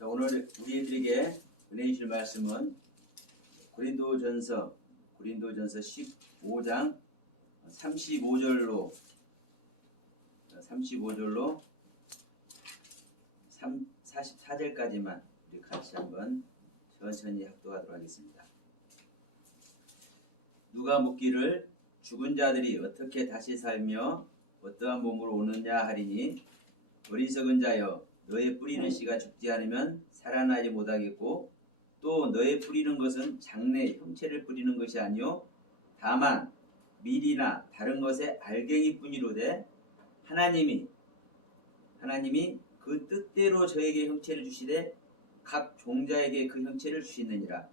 자, 오늘 우리들에게 은혜 주실 말씀은 고린도전서 15장 35절로 44절까지만 우리 같이 한번 천천히 합독하도록 하겠습니다. 누가 묻기를 죽은 자들이 어떻게 다시 살며 어떠한 몸으로 오느냐 하리니, 어리석은 자여, 너의 뿌리는 씨가 죽지 않으면 살아나지 못하겠고, 또 너의 뿌리는 것은 장래 형체를 뿌리는 것이 아니요 다만 밀이나 다른 것의 알갱이뿐이로되, 하나님이 그 뜻대로 저에게 형체를 주시되 각 종자에게 그 형체를 주시느니라.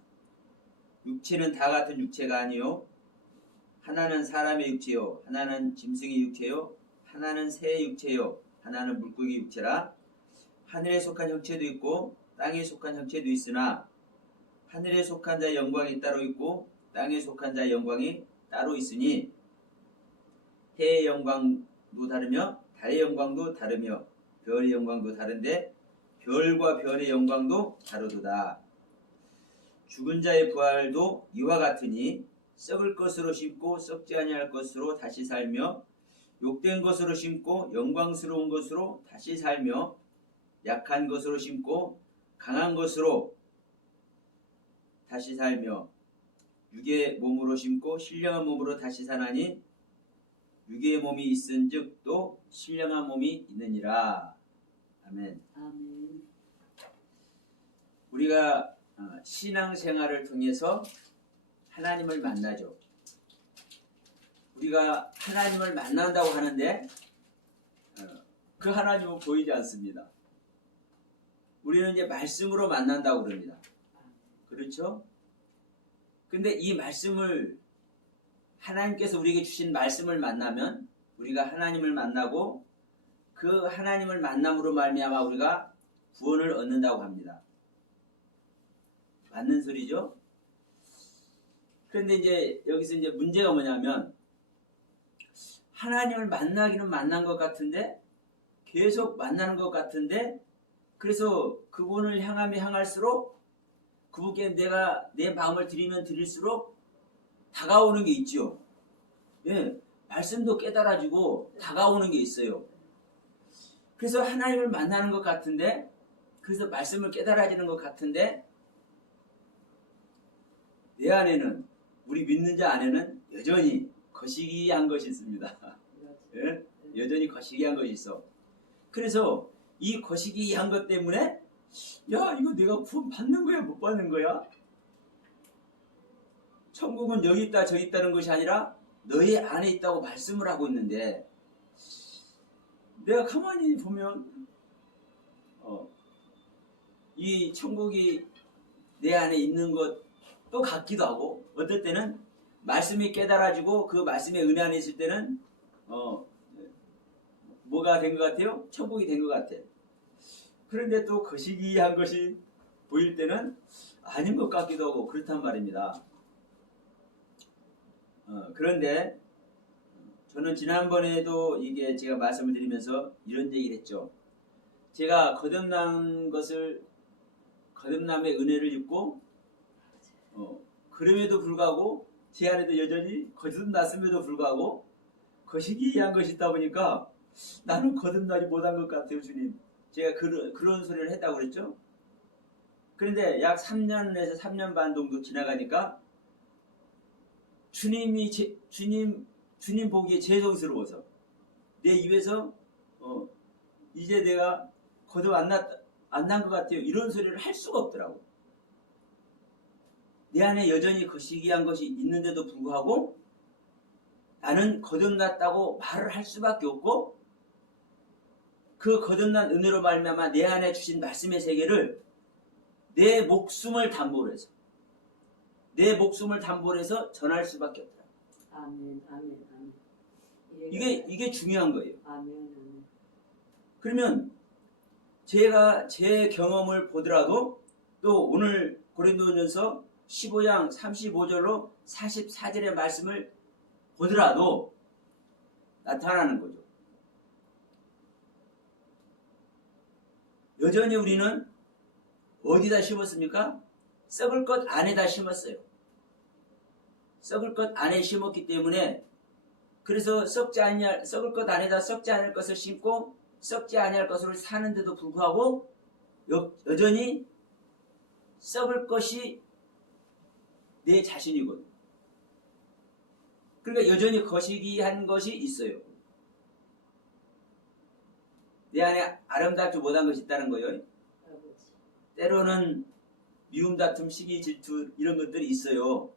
육체는 다 같은 육체가 아니요 하나는 사람의 육체요 하나는 짐승의 육체요 하나는 새의 육체요 하나는 물고기 육체라. 하늘에 속한 형체도 있고 땅에 속한 형체도 있으나 하늘에 속한 자의 영광이 따로 있고 땅에 속한 자의 영광이 따로 있으니, 해의 영광도 다르며 달의 영광도 다르며 별의 영광도 다른데 별과 별의 영광도 다르도다. 죽은 자의 부활도 이와 같으니, 썩을 것으로 심고 썩지 아니할 것으로 다시 살며, 욕된 것으로 심고 영광스러운 것으로 다시 살며, 약한 것으로 심고 강한 것으로 다시 살며, 육의 몸으로 심고 신령한 몸으로 다시 사나니, 육의 몸이 있은즉 또 신령한 몸이 있느니라. 아멘. 아멘. 우리가 신앙생활을 통해서 하나님을 만나죠. 우리가 하나님을 만난다고 하는데 그 하나님은 보이지 않습니다. 우리는 이제 말씀으로 만난다고 그럽니다. 그렇죠? 근데 이 말씀을, 하나님께서 우리에게 주신 말씀을 만나면 우리가 하나님을 만나고, 그 하나님을 만남으로 말미암아 우리가 구원을 얻는다고 합니다. 맞는 소리죠? 그런데 이제 여기서 이제 문제가 뭐냐면, 하나님을 만나기는 만난 것 같은데, 계속 만나는 것 같은데, 그래서 그분을 향하면 향할수록 그분께 내가 내 마음을 드리면 드릴수록 다가오는 게 있죠. 예, 말씀도 깨달아지고 다가오는 게 있어요. 그래서 하나님을 만나는 것 같은데, 그래서 말씀을 깨달아지는 것 같은데, 내 안에는, 우리 믿는 자 안에는 여전히 거시기한 것이 있습니다. 예? 여전히 거시기한 것이 있어. 그래서 이 거시기한 것 때문에, 야, 이거 내가 구원 받는 거야 못 받는 거야? 천국은 여기 있다 저기 있다는 것이 아니라 너희 안에 있다고 말씀을 하고 있는데, 내가 가만히 보면 이 천국이 내 안에 있는 것도 같기도 하고, 어떨 때는 말씀이 깨달아지고 그 말씀의 은혜 안에 있을 때는 뭐가 된 것 같아요? 천국이 된 것 같아. 그런데 또 거시기한 것이 보일 때는 아닌 것 같기도 하고 그렇단 말입니다. 그런데 저는 지난번에도 이게 제가 말씀을 드리면서 이런 얘기를 했죠. 제가 거듭남의 은혜를 입고 그럼에도 불구하고 제 안에도 여전히 거듭났음에도 불구하고 거시기한 것이 있다 보니까 나는 거듭나지 못한 것 같아요, 주님. 제가 그런 소리를 했다고 그랬죠. 그런데 약 3년에서 3년 반 정도 지나가니까 주님 보기에 죄송스러워서 내 입에서 이제 내가 거듭 안 난 것 같아요, 이런 소리를 할 수가 없더라고. 내 안에 여전히 거시기한 것이 있는데도 불구하고 나는 거듭났다고 말을 할 수밖에 없고, 그 거듭난 은혜로 말미암아 내 안에 주신 말씀의 세계를 내 목숨을 담보로 해서 전할 수밖에 없다. 아멘, 아멘, 아멘. 이게 중요한 거예요. 아멘, 아멘. 그러면 제가 제 경험을 보더라도, 또 오늘 고린도전서 15장 35절로 44절의 말씀을 보더라도 나타나는 거죠. 여전히 우리는 어디다 심었습니까? 썩을 것 안에다 심었어요. 썩을 것 안에 심었기 때문에 그래서 썩을 것 안에다 썩지 않을 것을 심고 썩지 아니할 것으로 사는데도 불구하고 여전히 썩을 것이 내 자신이거든. 그러니까 여전히 거시기한 것이 있어요. 내 안에 아름답지 못한 것이 있다는 거예요. 때로는 미움, 다툼, 시기, 질투 이런 것들이 있어요.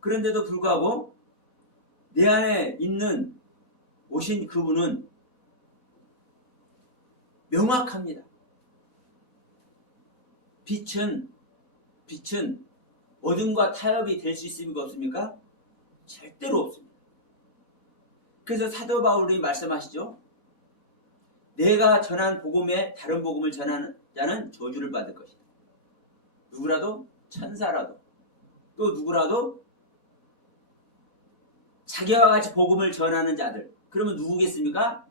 그런데도 불구하고 내 안에 있는 오신 그분은 명확합니다. 빛은 어둠과 타협이 될 수 있습니까? 없습니까? 절대로 없습니다. 그래서 사도 바울이 말씀하시죠. 내가 전한 복음에 다른 복음을 전하는 자는 저주를 받을 것이다. 누구라도 천사라도 또 누구라도 자기와 같이 복음을 전하는 자들 그러면 누구겠습니까?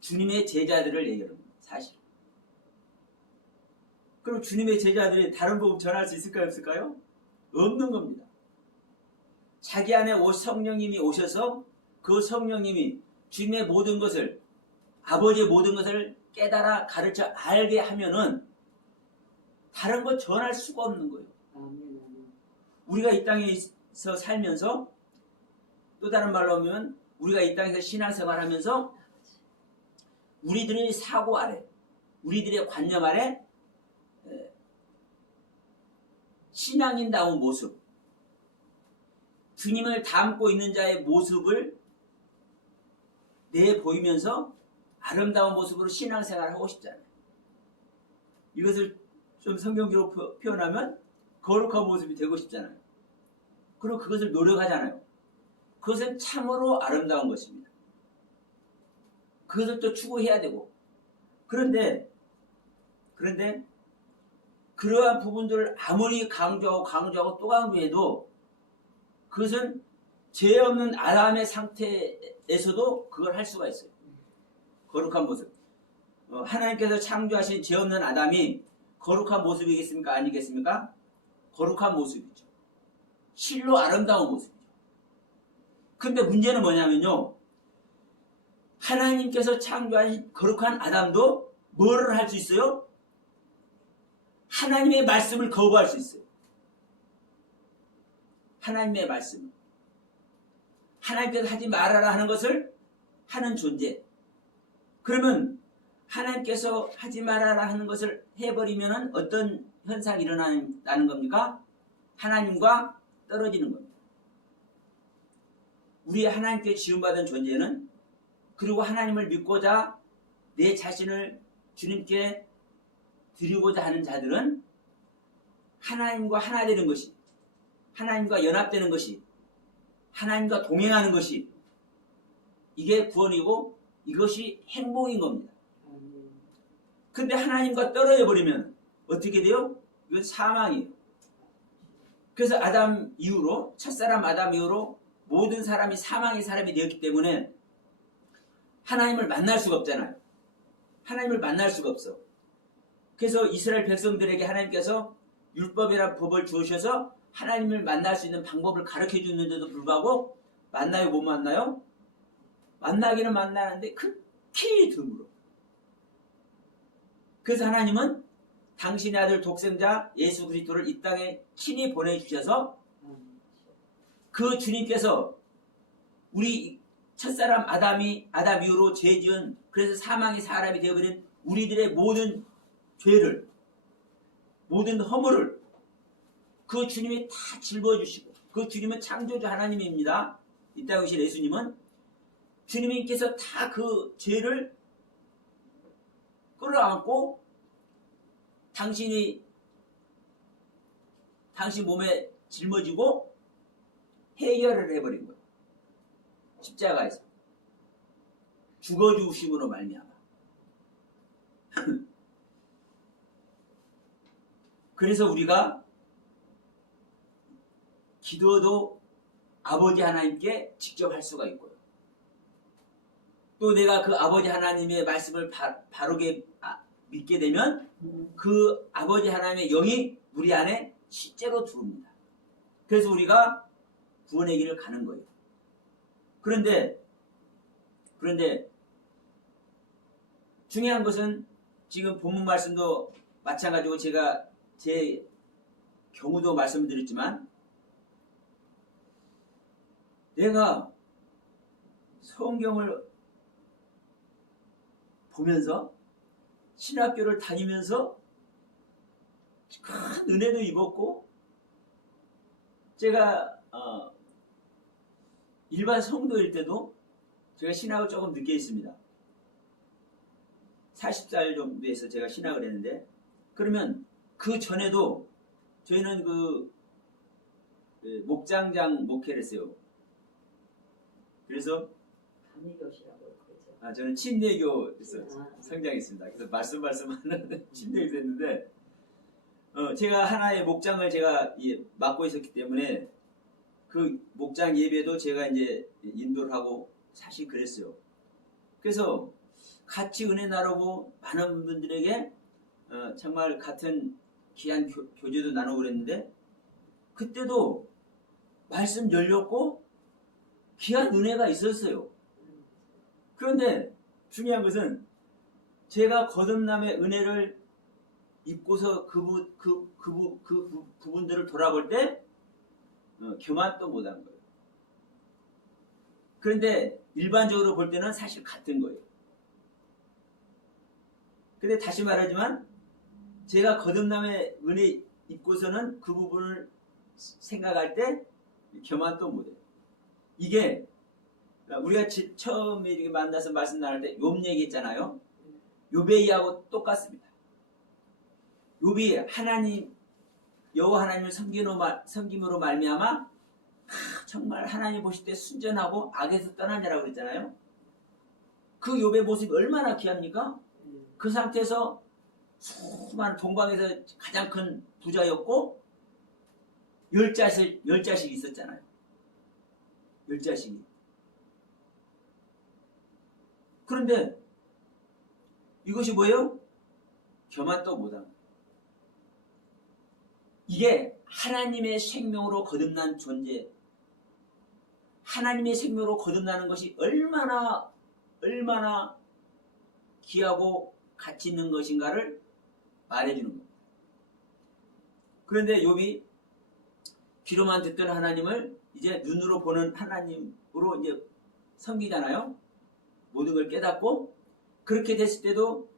주님의 제자들을 얘기합니다. 사실. 그럼 주님의 제자들이 다른 복음 전할 수 있을까요? 없을까요? 없는 겁니다. 자기 안에 성령님이 오셔서 그 성령님이 주님의 모든 것을 아버지의 모든 것을 깨달아 가르쳐 알게 하면은 다른 것 전할 수가 없는 거예요. 우리가 이 땅에서 살면서 또 다른 말로 하면 우리가 이 땅에서 신앙생활하면서 우리들의 사고 아래 우리들의 관념 아래 신앙인다운 모습 주님을 닮고 있는 자의 모습을 내보이면서 아름다운 모습으로 신앙생활을 하고 싶잖아요. 이것을 좀 성경적으로 표현하면 거룩한 모습이 되고 싶잖아요. 그리고 그것을 노력하잖아요. 그것은 참으로 아름다운 것입니다. 그것을 또 추구해야 되고 그런데 그러한 부분들을 아무리 강조하고 또 강조해도 그것은 죄 없는 아담의 상태에서도 그걸 할 수가 있어요. 거룩한 모습. 하나님께서 창조하신 죄 없는 아담이 거룩한 모습이겠습니까? 아니겠습니까? 거룩한 모습이죠. 실로 아름다운 모습이죠. 근데 문제는 뭐냐면요. 하나님께서 창조하신 거룩한 아담도 뭐를 할 수 있어요? 하나님의 말씀을 거부할 수 있어요. 하나님의 말씀. 하나님께서 하지 말아라 하는 것을 하는 존재. 그러면 하나님께서 하지 말아라 하는 것을 해버리면 어떤 현상이 일어나는 겁니까? 하나님과 떨어지는 겁니다. 우리 하나님께 지음받은 존재는 그리고 하나님을 믿고자 내 자신을 주님께 드리고자 하는 자들은 하나님과 하나 되는 것이 하나님과 연합되는 것이 하나님과 동행하는 것이 이게 구원이고 이것이 행복인 겁니다. 근데 하나님과 떨어져 버리면 어떻게 돼요? 이건 사망이에요. 그래서 아담 이후로 첫사람 아담 이후로 모든 사람이 사망의 사람이 되었기 때문에 하나님을 만날 수가 없잖아요. 하나님을 만날 수가 없어. 그래서 이스라엘 백성들에게 하나님께서 율법이라는 법을 주셔서 하나님을 만날 수 있는 방법을 가르쳐 주는데도 불구하고 만나요? 못 만나요? 만나기는 만나는데 극히 드물어. 그래서 하나님은 당신의 아들 독생자 예수 그리스도를 이 땅에 친히 보내주셔서 그 주님께서 우리 첫사람 아담 이후로 죄 지은 그래서 사망의 사람이 되어버린 우리들의 모든 죄를 모든 허물을 그 주님이 다 짊어주시고 그 주님은 창조주 하나님입니다. 이 땅에 오신 예수님은 주님께서 다 그 죄를 끌어안고 당신 몸에 짊어지고 해결을 해버린 거예요. 십자가에서 죽어주심으로 말미암아. 그래서 우리가 기도도 아버지 하나님께 직접 할 수가 있고요. 또 내가 그 아버지 하나님의 말씀을 바르게 믿게 되면 그 아버지 하나님의 영이 우리 안에 실제로 들어옵니다. 그래서 우리가 구원의 길을 가는 거예요. 그런데 중요한 것은 지금 본문 말씀도 마찬가지고 제가 제 경우도 말씀드렸지만 내가 성경을 보면서 신학교를 다니면서 큰 은혜도 입었고 제가 일반 성도일 때도 제가 신학을 조금 늦게 했습니다. 40살 정도에서 제가 신학을 했는데 그러면 그 전에도 저희는 그 목장장 목회를 했어요. 그래서 감리교시라고 그러죠. 저는 침례교에서 성장했습니다. 그래서 말씀하는 침례교에서 했는데 제가 하나의 목장을 제가 맡고 있었기 때문에 그 목장 예배도 제가 이제 인도를 하고 사실 그랬어요. 그래서 같이 은혜 나누고 많은 분들에게 정말 같은 귀한 교제도 나누고 그랬는데 그때도 말씀 열렸고 귀한 은혜가 있었어요. 그런데 중요한 것은 제가 거듭남의 은혜를 입고서 부분들을 돌아볼 때 교만도 못한 거예요. 그런데 일반적으로 볼 때는 사실 같은 거예요. 근데 다시 말하지만 제가 거듭남의 은혜 입고서는 그 부분을 생각할 때 교만도 못해요. 이게 우리가 처음에 이렇게 만나서 말씀 나눌 때 욥 얘기했잖아요. 욥의 이야기하고 똑같습니다. 욥이 여호와 하나님을 섬김으로 말미암아 정말 하나님 보실 때 순전하고 악에서 떠난 자라고 그랬잖아요. 그 욥의 모습이 얼마나 귀합니까? 그 상태에서 수많은 동방에서 가장 큰 부자였고 10자식이 있었잖아요. 10자식이. 그런데 이것이 뭐예요? 교만도 못한 거예요. 이게 하나님의 생명으로 거듭난 존재, 하나님의 생명으로 거듭나는 것이 얼마나 귀하고 가치 있는 것인가를 말해주는 겁니다. 그런데 욥이 귀로만 듣던 하나님을 이제 눈으로 보는 하나님으로 이제 섬기잖아요. 모든 걸 깨닫고 그렇게 됐을 때도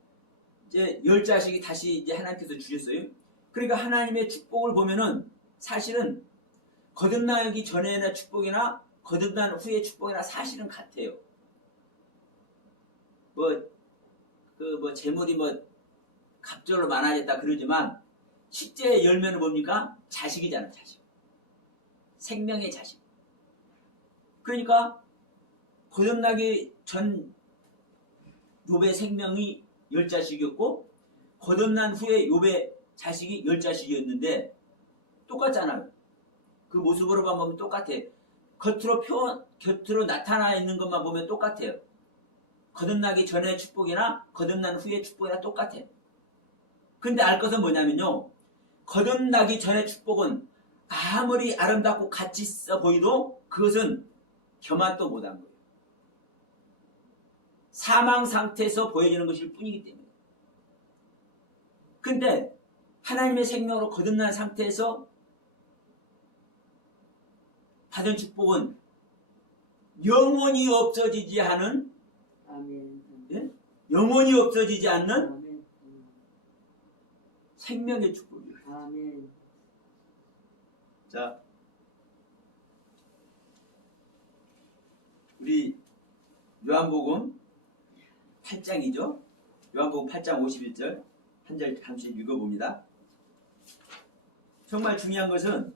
이제 10자식이 다시 이제 하나님께서 주셨어요. 그러니까 하나님의 축복을 보면은 사실은 거듭나기 전에나 축복이나 거듭난 후의 축복이나 사실은 같아요. 재물이 갑절로 많아졌다 그러지만 실제 열매는 뭡니까? 자식이잖아, 자식. 생명의 자식. 그러니까 거듭나기 전 욥의 생명이 10자식이었고 거듭난 후에 욥의 자식이 10자식이었는데 똑같잖아요. 그 모습으로 보면 똑같아. 겉으로 나타나 있는 것만 보면 똑같아요. 거듭나기 전의 축복이나 거듭난 후의 축복이나 똑같아. 근데 알 것은 뭐냐면요. 거듭나기 전의 축복은 아무리 아름답고 가치 있어 보이도 그것은 교만도 못한 거예요. 사망 상태에서 보여지는 것일 뿐이기 때문에. 근데 하나님의 생명으로 거듭난 상태에서 받은 축복은 영원히 없어지지 않은 영원히 없어지지 않는 생명의 축복이에요. 아멘. 자, 우리 요한복음 8장이죠. 요한복음 8장 51절 한 절 잠시 읽어봅니다. 정말 중요한 것은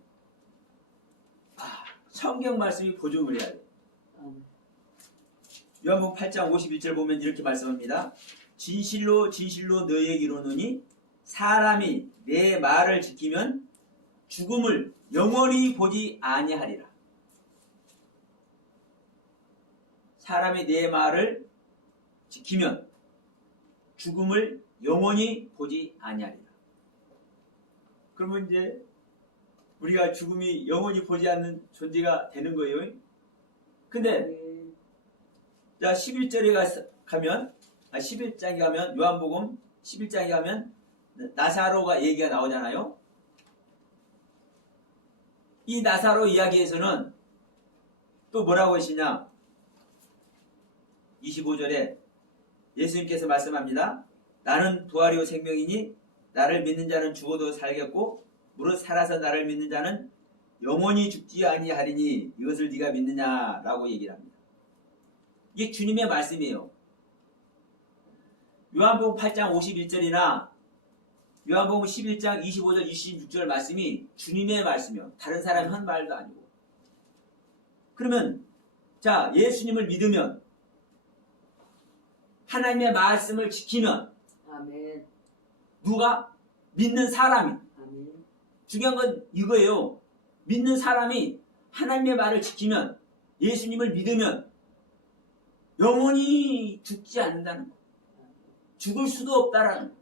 성경 말씀이 보존을 해야 돼요. 요한복음 8장 51절 보면 이렇게 말씀합니다. 진실로 진실로 너희에게 이르노니 사람이 내 말을 지키면 죽음을 영원히 보지 아니하리라. 사람이 내 말을 지키면 죽음을 영원히 보지 아니하리라. 그러면 이제 우리가 죽음이 영원히 보지 않는 존재가 되는 거예요. 근데 네. 자 11절에 가면 11장에 가면 요한복음 11장에 가면 나사로가 얘기가 나오잖아요. 이 나사로 이야기에서는 또 뭐라고 하시냐? 25절에 예수님께서 말씀합니다. 나는 부활이요 생명이니 나를 믿는 자는 죽어도 살겠고 무릇 살아서 나를 믿는 자는 영원히 죽지 아니하리니 이것을 네가 믿느냐라고 얘기를 합니다. 이게 주님의 말씀이에요. 요한복음 8장 51절이나 요한복음 11장 25절 26절 말씀이 주님의 말씀이요. 다른 사람이 한 말도 아니고. 그러면 자 예수님을 믿으면 하나님의 말씀을 지키면 아멘. 누가? 믿는 사람이. 아멘. 중요한 건 이거예요. 믿는 사람이 하나님의 말을 지키면 예수님을 믿으면 영원히 죽지 않는다는 거. 죽을 수도 없다라는 거.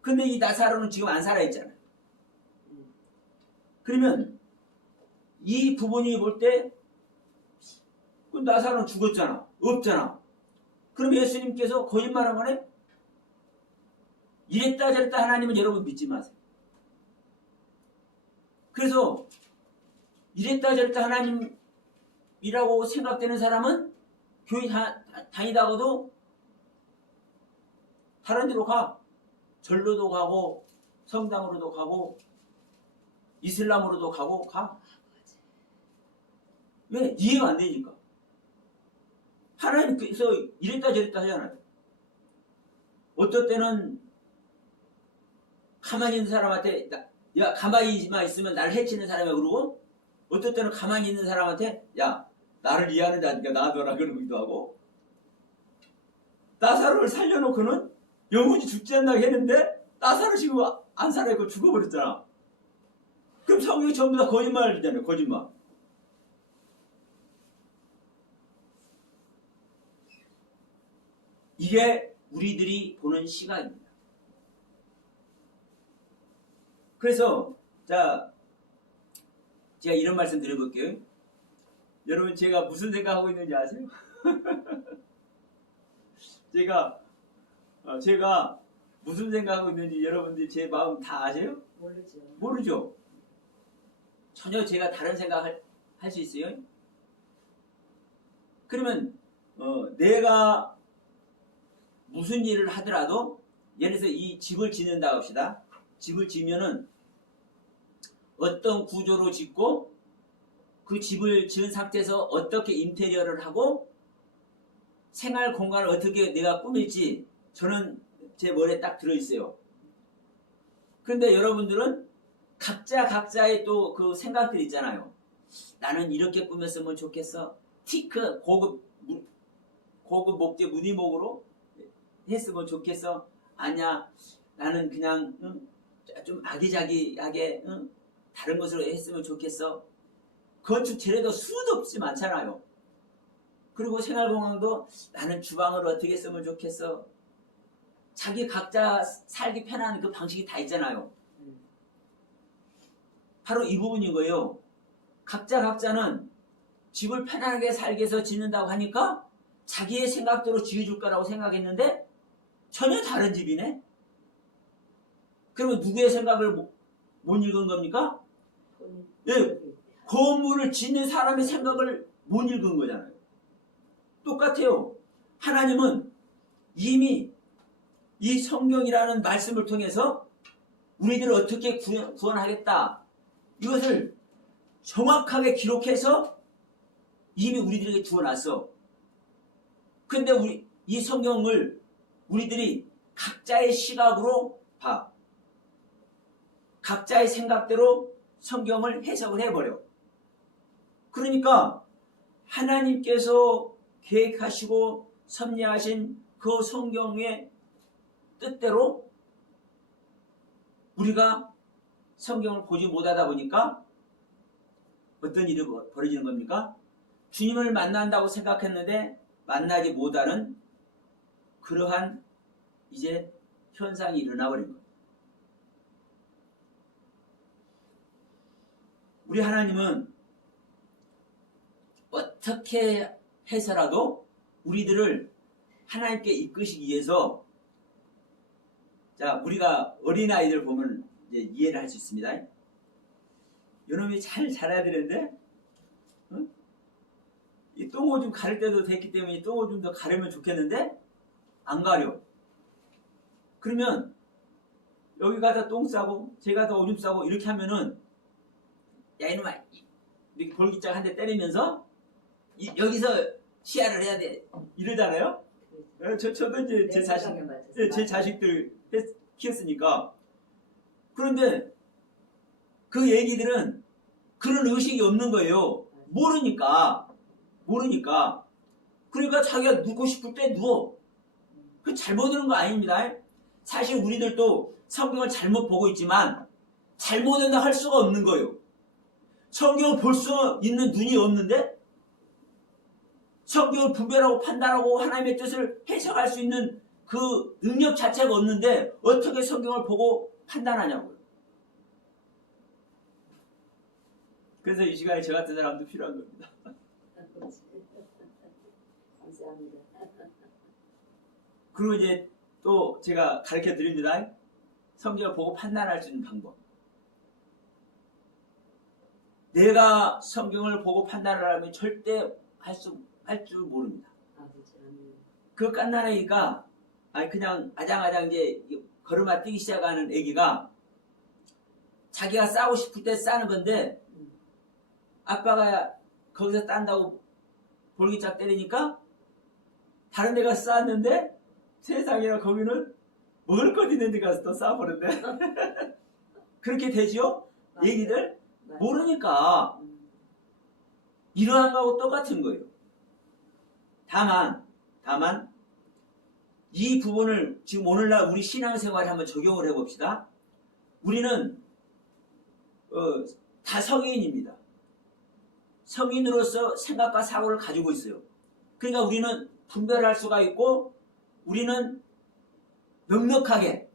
근데 이 나사로는 지금 안 살아있잖아요. 그러면 이 부분이 볼 때 나사로는 죽었잖아. 없잖아. 그럼 예수님께서 거짓말한 거네? 이랬다 저랬다 하나님은 여러분 믿지 마세요. 그래서 이랬다 저랬다 하나님이라고 생각되는 사람은 교회 다니다가도 다른 데로 가. 절로도 가고 성당으로도 가고 이슬람으로도 가고 가. 왜? 이해가 안 되니까. 하나님께서 이랬다 저랬다 하잖아요. 어떨 때는 가만히 있는 사람한테 야 가만히만 있으면 나를 해치는 사람이야 그러고 어떨 때는 가만히 있는 사람한테 야 나를 이해하는 자니까 놔둬라 그러기도 하고 나사로를 살려놓고는 영원히 죽지 않는다고 했는데 나사로 지금 안 살아있고 죽어버렸잖아. 그럼 성경이 전부 다 거짓말이잖아요. 거짓말. 이게 우리들이 보는 시각입니다. 그래서 자 제가 이런 말씀 드려볼게요. 여러분 제가 무슨 생각하고 있는지 아세요? 제가 무슨 생각하고 있는지 여러분들이 제 마음 다 아세요? 모르죠. 모르죠. 전혀 제가 다른 생각을 할 수 있어요. 그러면 내가 무슨 일을 하더라도 예를 들어서 이 집을 짓는다고 합시다. 집을 지면은 어떤 구조로 짓고 그 집을 지은 상태에서 어떻게 인테리어를 하고 생활 공간을 어떻게 내가 꾸밀지 저는 제 머리에 딱 들어있어요. 근데 여러분들은 각자의 또 그 생각들이 있잖아요. 나는 이렇게 꾸몄으면 좋겠어. 티크 고급 목재 무늬목으로 했으면 좋겠어. 아니야 나는 그냥 좀 아기자기하게 다른 것으로 했으면 좋겠어. 건축 재료도 수도 없이 많잖아요. 그리고 생활공간도 나는 주방을 어떻게 했으면 좋겠어. 자기 각자 살기 편한 그 방식이 다 있잖아요. 바로 이 부분인 거예요. 각자는 집을 편안하게 살기 위해서 짓는다고 하니까 자기의 생각대로 지어줄 거라고 생각했는데 전혀 다른 집이네. 그러면 누구의 생각을 못 읽은 겁니까? 예, 건물을 짓는 사람의 생각을 못 읽은 거잖아요. 똑같아요. 하나님은 이미 이 성경이라는 말씀을 통해서 우리들을 어떻게 구원하겠다 이것을 정확하게 기록해서 이미 우리들에게 주어놨어. 근데 이 성경을 우리들이 각자의 시각으로 봐. 각자의 생각대로 성경을 해석을 해버려. 그러니까 하나님께서 계획하시고 섭리하신 그 성경의 뜻대로 우리가 성경을 보지 못하다 보니까 어떤 일이 벌어지는 겁니까? 주님을 만난다고 생각했는데 만나지 못하는 그러한 이제 현상이 일어나 버린 거예요. 우리 하나님은 어떻게 해서라도 우리들을 하나님께 이끄시기 위해서, 자, 우리가 어린아이들 보면 이제 이해를 할 수 있습니다. 요놈이 잘 자라야 되는데, 응? 이 똥오줌 가릴 때도 됐기 때문에 똥오줌도 가르면 좋겠는데 안 가려. 그러면 여기 가다 똥 싸고 저기 가다 오줌 싸고 이렇게 하면은, 야 이놈아, 이렇게 볼기짝 한 대 때리면서 여기서 시야를 해야 돼 이러잖아요. 저도 이제 제 자식들 키웠으니까. 그런데 그 애기들은 그런 의식이 없는 거예요. 모르니까. 그러니까 자기가 눕고 싶을 때 누워. 그 잘못 오는 거 아닙니다. 사실 우리들도 성경을 잘못 보고 있지만 잘못은 할 수가 없는 거예요. 성경을 볼 수 있는 눈이 없는데, 성경을 분별하고 판단하고 하나님의 뜻을 해석할 수 있는 그 능력 자체가 없는데 어떻게 성경을 보고 판단하냐고요. 그래서 이 시간에 저 같은 사람도 필요한 겁니다. 감사합니다. 그리고 이제 또 제가 가르쳐 드립니다. 성경을 보고 판단할 수 있는 방법. 내가 성경을 보고 판단을 하면 절대 할 줄 모릅니다. 그 깐난애기가 그냥 아장아장 이제 걸음아 뛰기 시작하는 애기가 자기가 싸고 싶을 때 싸는 건데, 아빠가 거기서 딴다고 볼기짝 때리니까 다른 데 가서 싸는데, 세상에나 거기는 먹을 것 있는 데 가서 또 싸버렸네. 그렇게 되죠? 얘기들 모르니까. 이러한 거하고 똑같은 거예요. 다만 이 부분을 지금 오늘날 우리 신앙생활에 한번 적용을 해봅시다. 우리는 다 성인입니다. 성인으로서 생각과 사고를 가지고 있어요. 그러니까 우리는 분별할 수가 있고, 우리는 넉넉하게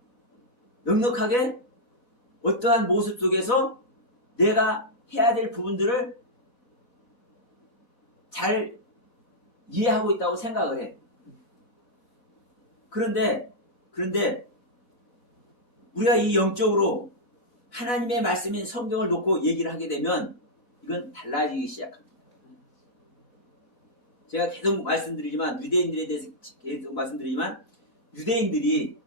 어떠한 모습 속에서 내가 해야 될 부분들을 잘 이해하고 있다고 생각을 해. 그런데 우리가 이 영적으로 하나님의 말씀인 성경을 놓고 얘기를 하게 되면 이건 달라지기 시작합니다. 제가 계속 말씀드리지만, 유대인들에 대해서 계속 말씀드리지만, 유대인들이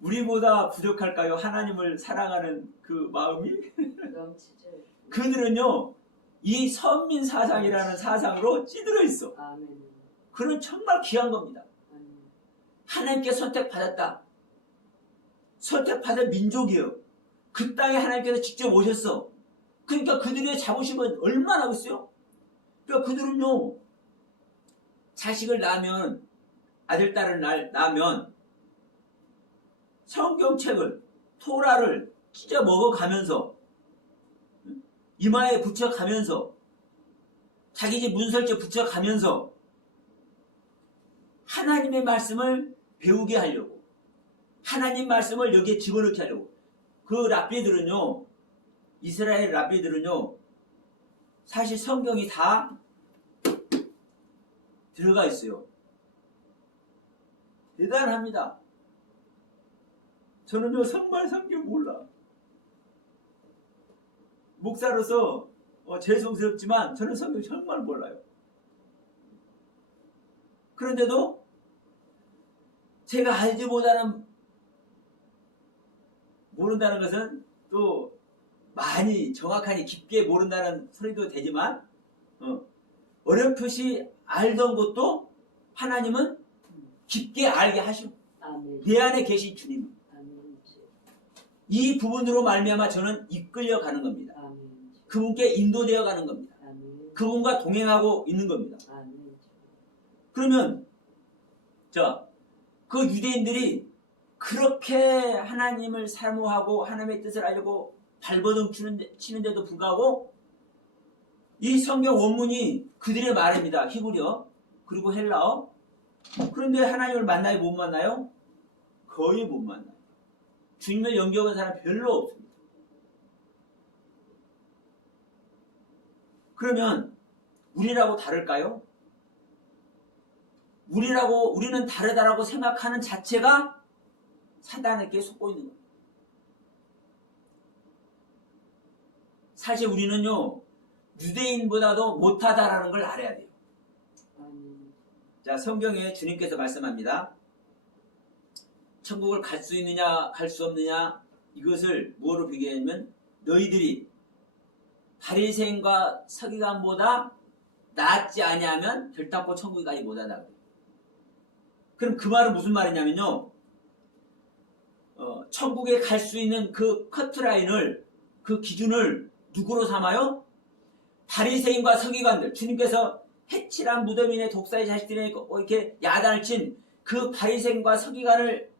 우리보다 부족할까요? 하나님을 사랑하는 그 마음이? 그들은요, 이 선민 사상이라는 사상으로 찌들어 있어. 그는 정말 귀한 겁니다. 하나님께 선택받았다. 선택받은 민족이에요. 그 땅에 하나님께서 직접 오셨어. 그러니까 그들의 자부심은 얼마나 있어요? 그러니까 그들은요, 자식을 낳으면, 아들, 딸을 낳으면 성경책을, 토라를 찢어 먹어가면서, 이마에 붙여가면서, 자기 집 문설주에 붙여가면서 하나님의 말씀을 배우게 하려고, 하나님 말씀을 여기에 집어넣게 하려고. 그 랍비들은요, 이스라엘 랍비들은요, 사실 성경이 다 들어가 있어요. 대단합니다. 저는요, 정말 성경 몰라. 목사로서 죄송스럽지만 저는 성경 정말 몰라요. 그런데도 제가 알지 못하는, 모른다는 것은 또 많이 정확하니 깊게 모른다는 소리도 되지만, 어렴풋이 알던 것도 하나님은 깊게 알게 하시고, 내 안에 계신 주님, 이 부분으로 말미암아 저는 이끌려 가는 겁니다. 그분께 인도되어 가는 겁니다. 그분과 동행하고 있는 겁니다. 그러면 그 유대인들이 그렇게 하나님을 사모하고 하나님의 뜻을 알고 발버둥 치는데도 불구하고 이 성경 원문이 그들의 말입니다. 히브리어 그리고 헬라어, 그런데 하나님을 만나요? 못 만나요? 거의 못 만나요. 주님을 영접한 사람 별로 없습니다. 그러면 우리라고 다를까요? 우리는 다르다라고 생각하는 자체가 사단에게 속고 있는 거예요. 사실 우리는요, 유대인보다도 못하다라는 걸 알아야 돼요. 자, 성경에 주님께서 말씀합니다. 천국을 갈 수 있느냐, 갈 수 없느냐, 이것을 무엇으로 비교하냐면, 너희들이 바리새인과 서기관보다 낫지 아니하면 결단코 천국에 가지 못한다. 그럼 그 말은 무슨 말이냐면요, 천국에 갈 수 있는 그 커트라인을, 그 기준을 누구로 삼아요? 바리새인과 서기관들, 주님께서 해칠한 무덤이네 독사의 자식들이네 이렇게 야단을 친 그 바리새인과 서기관을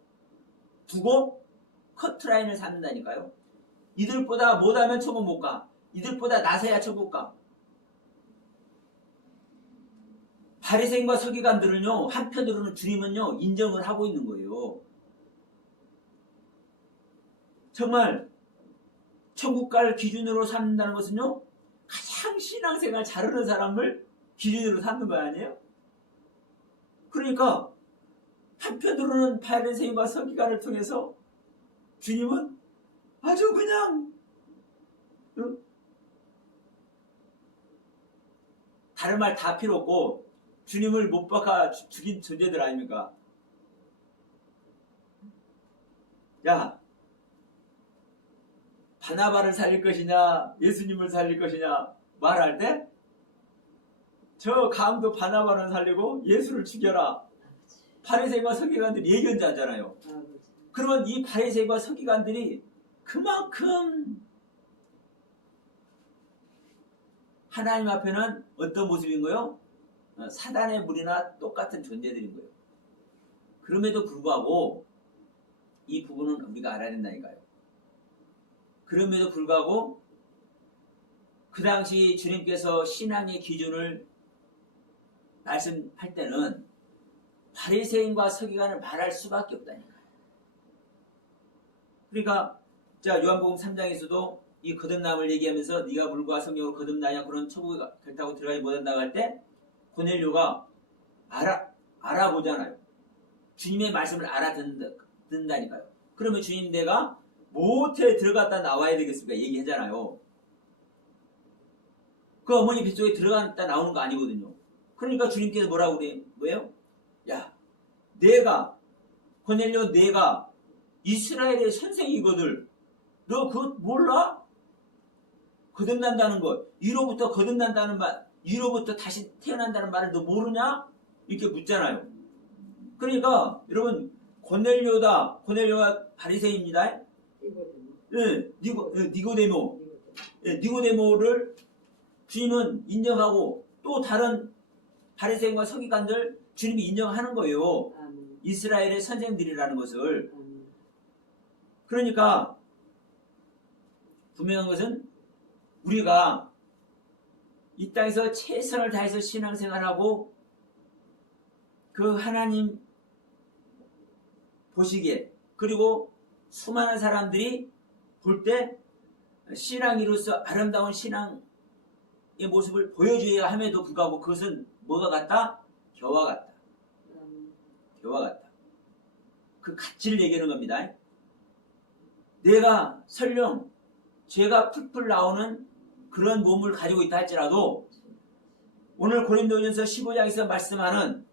두고 커트라인을 삼는다니까요. 이들보다 못하면 천국 못 가. 이들보다 나서야 천국 가. 바리새인과 서기관들은요, 한편으로는 주님은요, 인정을 하고 있는 거예요. 정말 천국 갈 기준으로 삼는다는 것은요, 가장 신앙생활 잘하는 사람을 기준으로 삼는 거 아니에요? 그러니까 한편으로는 바리새인과 서기관을 통해서 주님은 아주 그냥 다른 말 다 필요 없고 주님을 못 박아 죽인 존재들 아닙니까? 야, 바나바를 살릴 것이냐 예수님을 살릴 것이냐 말할 때 저 감도 바나바를 살리고 예수를 죽여라. 바리새인과 서기관들이 예견자잖아요. 그러면 이 바리새인과 서기관들이 그만큼 하나님 앞에는 어떤 모습인 거요? 사단의 무리나 똑같은 존재들인 거예요. 그럼에도 불구하고 이 부분은 우리가 알아야 된다니까요. 그럼에도 불구하고 그 당시 주님께서 신앙의 기준을 말씀할 때는 바리새인과 서기관을 말할 수밖에 없다니까요. 그러니까 자 요한복음 3장에서도 이 거듭남을 얘기하면서 네가 물과 성령으로 거듭나냐 그런 천국에 결타고 들어가지 못한다고 할 때 고넬료가 알아보잖아요. 주님의 말씀을 알아듣는다니까요. 그러면 주님 내가 모태에 들어갔다 나와야 되겠습니까? 얘기하잖아요. 그 어머니 뱃속에 들어갔다 나오는 거 아니거든요. 그러니까 주님께서 뭐라고 그래요? 뭐예요? 야, 고넬료 내가 이스라엘의 선생이거들 너 그거 몰라? 거듭난다는 것, 위로부터 거듭난다는 말, 위로부터 다시 태어난다는 말을 너 모르냐? 이렇게 묻잖아요. 그러니까 여러분 고넬료가 바리새인입니다. 예, 니고데모. 예, 니고데모를 주님은 인정하고 또 다른 바리새인과 서기관들 주님이 인정하는 거예요. 이스라엘의 선생들이라는 것을. 그러니까 분명한 것은 우리가 이 땅에서 최선을 다해서 신앙생활하고 그 하나님 보시기에 그리고 수많은 사람들이 볼 때 신앙이로서 아름다운 신앙의 모습을 보여줘야 함에도 불구하고 그것은 뭐가 같다? 겨와 같다. 겨와 같다. 그 가치를 얘기하는 겁니다. 내가 설령 죄가 풀풀 나오는 그런 몸을 가지고 있다 할지라도 오늘 고린도전서 15장에서 말씀하는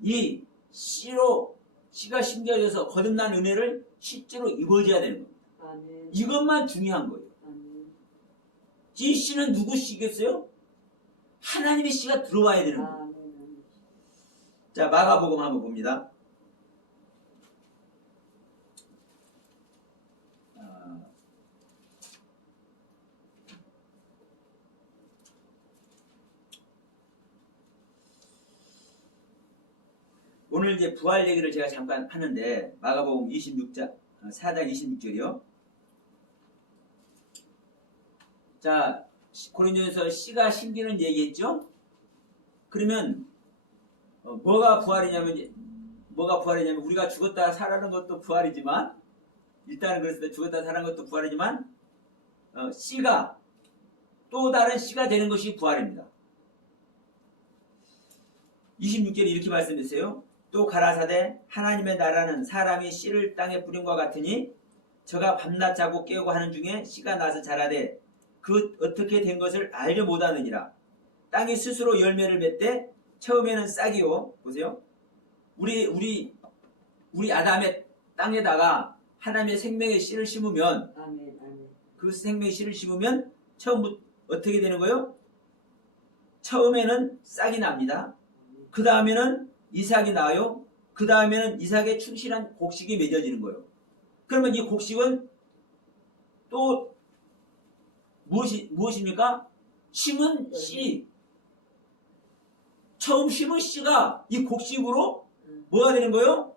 이 씨가 심겨져서 거듭난 은혜를 실제로 입어줘야 되는 겁니다. 아멘. 이것만 중요한 거예요. 아멘. 이 씨는 누구 씨겠어요? 하나님의 씨가 들어와야 되는 거예요. 아멘. 자, 마가복음 한번 봅니다. 오늘 이제 부활 얘기를 제가 잠깐 하는데 마가복음 4장 26절이요. 자, 고린도전서 씨가 심기는 얘기했죠. 그러면 뭐가 부활이냐면 우리가 죽었다 살아난 것도 부활이지만 일단은 그랬을 때 죽었다 살아난 것도 부활이지만 씨가 또 다른 씨가 되는 것이 부활입니다. 26절에 이렇게 말씀했어요. 또 가라사대 하나님의 나라는 사람이 씨를 땅에 뿌린과 같으니 저가 밤낮 자고 깨우고 하는 중에 씨가 나서 자라되 그 어떻게 된 것을 알려 못하느니라. 땅이 스스로 열매를 맺되 처음에는 싹이요. 보세요. 우리 아담의 땅에다가 하나님의 생명의 씨를 심으면 아멘, 아멘. 그 생명의 씨를 심으면 처음부터 어떻게 되는 거예요? 처음에는 싹이 납니다. 그 다음에는 이삭이 나와요. 그 다음에는 이삭에 충실한 곡식이 맺어지는 거예요. 그러면 이 곡식은 또 무엇입니까? 심은 씨. 처음 심은 씨가 이 곡식으로 뭐가 되는 거예요?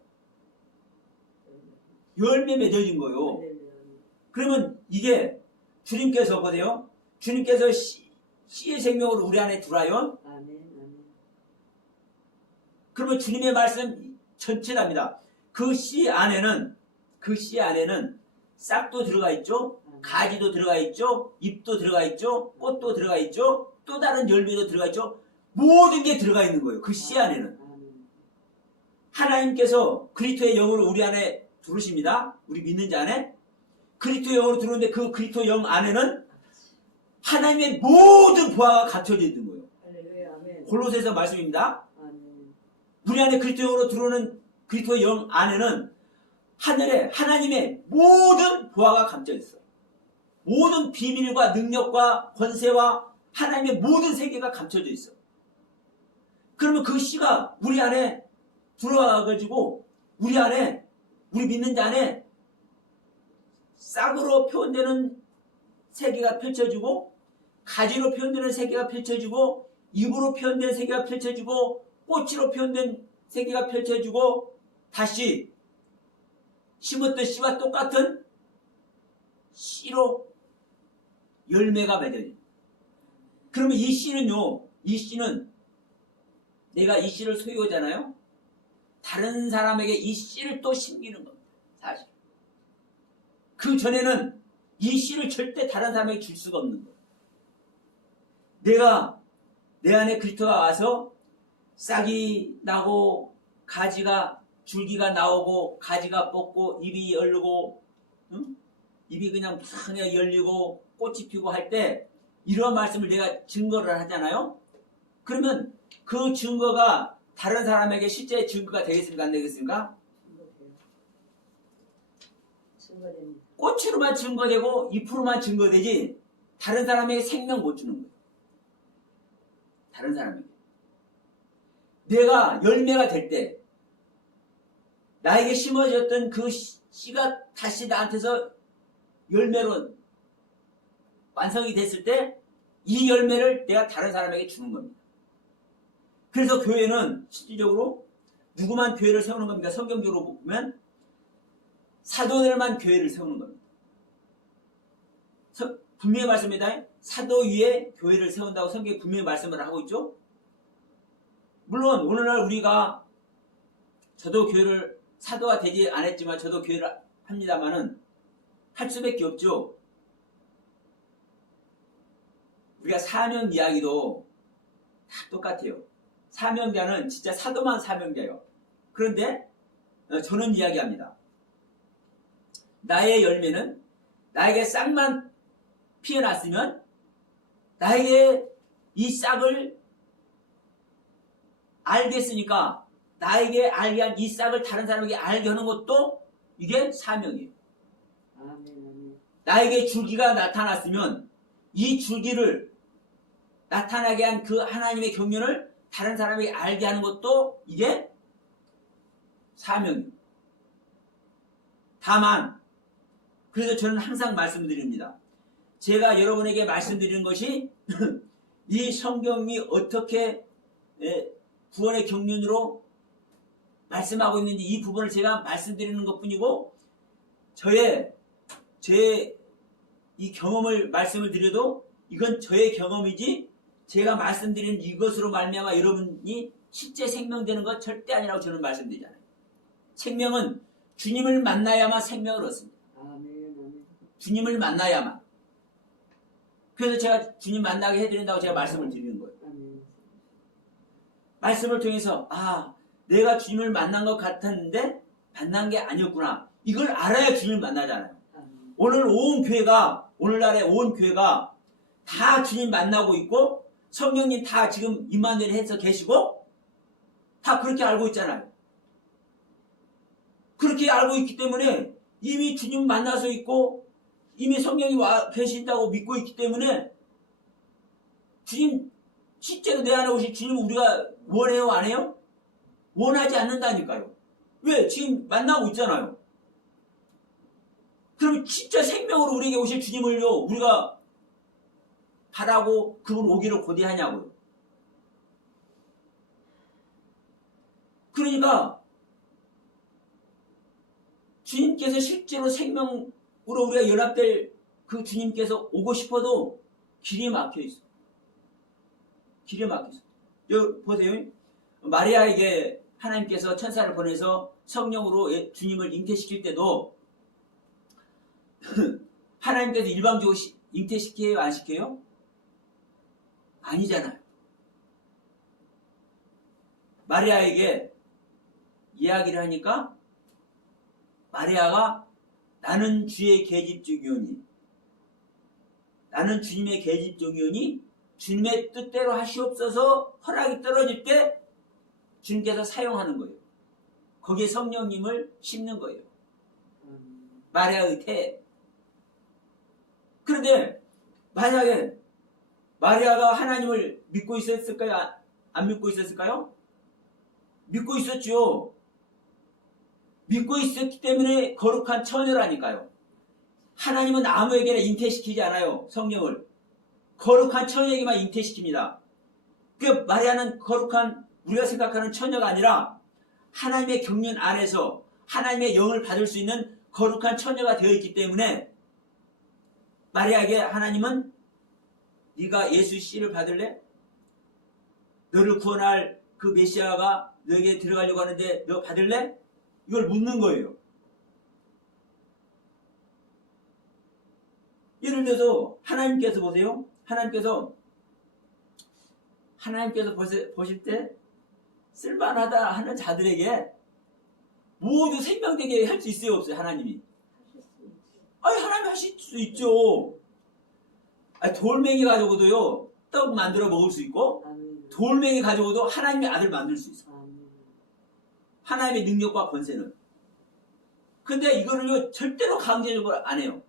열매 맺어진 거예요. 그러면 이게 주님께서 보세요. 주님께서 씨의 생명으로 우리 안에 들어와요. 그러면 주님의 말씀 전체랍니다. 그 씨 안에는 싹도 들어가 있죠. 가지도 들어가 있죠. 잎도 들어가 있죠. 꽃도 들어가 있죠. 또 다른 열매도 들어가 있죠. 모든 게 들어가 있는 거예요. 그 씨 안에는. 하나님께서 그리스도의 영으로 우리 안에 들으십니다. 우리 믿는 자 안에. 그리스도의 영으로 들어오는데 그 그리스도 영 안에는 하나님의 모든 보화가 갖춰져 있는 거예요. 골로새서 말씀입니다. 우리 안에 그리스도 영으로 들어오는 그리스도의 영 안에는 하늘에 하나님의 모든 보화가 감춰 있어요. 모든 비밀과 능력과 권세와 하나님의 모든 세계가 감춰져 있어요. 그러면 그 씨가 우리 안에 들어와가지고 우리 안에 우리 믿는 자 안에 싹으로 표현되는 세계가 펼쳐지고 가지로 표현되는 세계가 펼쳐지고 잎으로 표현된 세계가 펼쳐지고 꽃으로 표현된 세계가 펼쳐지고 다시 심었던 씨와 똑같은 씨로 열매가 맺어집니다. 그러면 이 씨는 내가 이 씨를 소유하잖아요. 다른 사람에게 이 씨를 또 심기는 겁니다. 사실. 그 전에는 이 씨를 절대 다른 사람에게 줄 수가 없는 거예요. 내가 내 안에 그리스도가 와서 싹이 나고 가지가 줄기가 나오고 가지가 뻗고 입이 열리고 입이 그냥 무상하게 열리고 꽃이 피고 할 때 이런 말씀을 내가 증거를 하잖아요. 그러면 그 증거가 다른 사람에게 실제 증거가 되겠습니까? 안 되겠습니까? 증거됩니다. 꽃으로만 증거되고 잎으로만 증거되지 다른 사람에게 생명 못 주는 거예요. 다른 사람에게. 내가 열매가 될 때 나에게 심어졌던 그 씨가 다시 나한테서 열매로 완성이 됐을 때 이 열매를 내가 다른 사람에게 주는 겁니다. 그래서 교회는 실질적으로 누구만 교회를 세우는 겁니까? 성경적으로 보면 사도들만 교회를 세우는 겁니다. 분명히 말씀입니다. 사도 위에 교회를 세운다고 성경에 분명히 말씀을 하고 있죠. 물론 오늘날 우리가 저도 교회를 사도가 되지 않았지만 저도 교회를 합니다마는 할 수밖에 없죠. 우리가 사명 이야기도 다 똑같아요. 사명자는 진짜 사도만 사명자예요. 그런데 저는 이야기합니다. 나의 열매는 나에게 싹만 피어났으면 나에게 이 싹을 알겠으니까 나에게 알게 한 이 싹을 다른 사람에게 알게 하는 것도 이게 사명이에요. 나에게 줄기가 나타났으면 이 줄기를 나타나게 한 그 하나님의 경륜을 다른 사람에게 알게 하는 것도 이게 사명이에요. 다만 그래서 저는 항상 말씀드립니다. 제가 여러분에게 말씀드리는 것이 이 성경이 어떻게 구원의 경륜으로 말씀하고 있는지 이 부분을 제가 말씀드리는 것뿐이고 제 이 경험을 말씀을 드려도 이건 저의 경험이지 제가 말씀드리는 이것으로 말미암아 여러분이 실제 생명되는 것 절대 아니라고 저는 말씀드리잖아요. 생명은 주님을 만나야만 생명을 얻습니다. 아멘. 주님을 만나야만. 그래서 제가 주님 만나게 해드린다고 제가 말씀을 드리는 거예요. 아멘. 말씀을 통해서 내가 주님을 만난 것 같았는데 만난 게 아니었구나. 이걸 알아야 주님을 만나잖아요. 아멘. 오늘날의 온 교회가 다 주님 만나고 있고 성령님 다 지금 임마누엘 해서 계시고 다 그렇게 알고 있잖아요. 그렇게 알고 있기 때문에 이미 주님 만나서 있고 이미 성령이 와 계신다고 믿고 있기 때문에 주님 실제로 내 안에 오신 주님 우리가 원해요 안 해요? 원하지 않는다니까요. 왜? 지금 만나고 있잖아요. 그럼 진짜 생명으로 우리에게 오실 주님을요 우리가 바라고 그분 오기를 고대하냐고요. 그러니까 주님께서 실제로 생명으로 우리가 연합될 그 주님께서 오고 싶어도 길이 막혀 있어. 길이 막혀 있어. 여기 보세요. 마리아에게 하나님께서 천사를 보내서 성령으로 주님을 잉태시킬 때도 하나님께서 일방적으로 잉태시켜요? 안 시켜요? 아니잖아요. 마리아에게 이야기를 하니까 마리아가 나는 주의 계집종이오니 나는 주님의 계집종이오니 주님의 뜻대로 하시옵소서 허락이 떨어질 때 주님께서 사용하는 거예요. 거기에 성령님을 심는 거예요. 마리아의 태. 그런데 만약에 마리아가 하나님을 믿고 있었을까요? 안 믿고 있었을까요? 믿고 있었죠. 믿고 있었기 때문에 거룩한 처녀라니까요. 하나님은 아무에게나 잉태시키지 않아요. 성령을. 거룩한 처녀에게만 잉태시킵니다. 그 마리아는 거룩한 우리가 생각하는 처녀가 아니라 하나님의 경륜 안에서 하나님의 영을 받을 수 있는 거룩한 처녀가 되어 있기 때문에 마리아에게 하나님은 네가 예수 씨를 받을래? 너를 구원할 그 메시아가 너에게 들어가려고 하는데 너 받을래? 이걸 묻는 거예요. 예를 들어서 하나님께서 보세요. 하나님께서 보실 때 쓸만하다 하는 자들에게 모두 생명되게 할 수 있어요? 없어요? 하나님이? 하나님이 하실 수 있죠. 돌멩이 가지고도요 떡 만들어 먹을 수 있고 돌멩이 가지고도 하나님의 아들 만들 수 있어. 하나님의 능력과 권세는. 근데 이거를요 절대로 강제적으로 안 해요.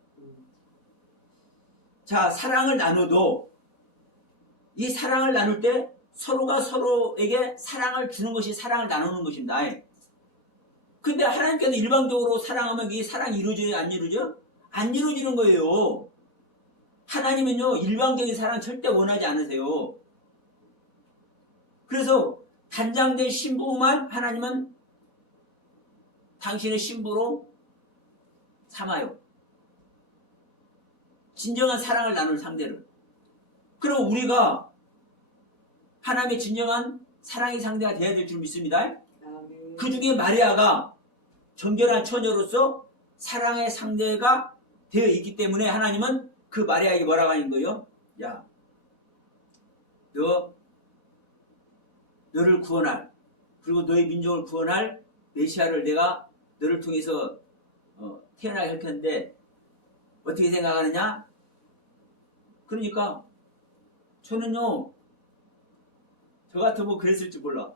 자, 사랑을 나눠도 이 사랑을 나눌 때 서로가 서로에게 사랑을 주는 것이 사랑을 나누는 것입니다. 근데 하나님께서 일방적으로 사랑하면 이 사랑이 이루어져요? 안 이루어져? 안 이루어지는 거예요. 하나님은요 일방적인 사랑 절대 원하지 않으세요. 그래서 단장된 신부만 하나님은 당신의 신부로 삼아요. 진정한 사랑을 나눌 상대를. 그럼 우리가 하나님의 진정한 사랑의 상대가 되어야 될 줄 믿습니다. 그 중에 마리아가 정결한 처녀로서 사랑의 상대가 되어 있기 때문에 하나님은 그 마리아에게 뭐라고 하는 거예요? 야, 너를 구원할 그리고 너의 민족을 구원할 메시아를 내가 너를 통해서 태어나게 할 텐데 어떻게 생각하느냐? 그러니까 저는요 저 같으면 그랬을지 몰라.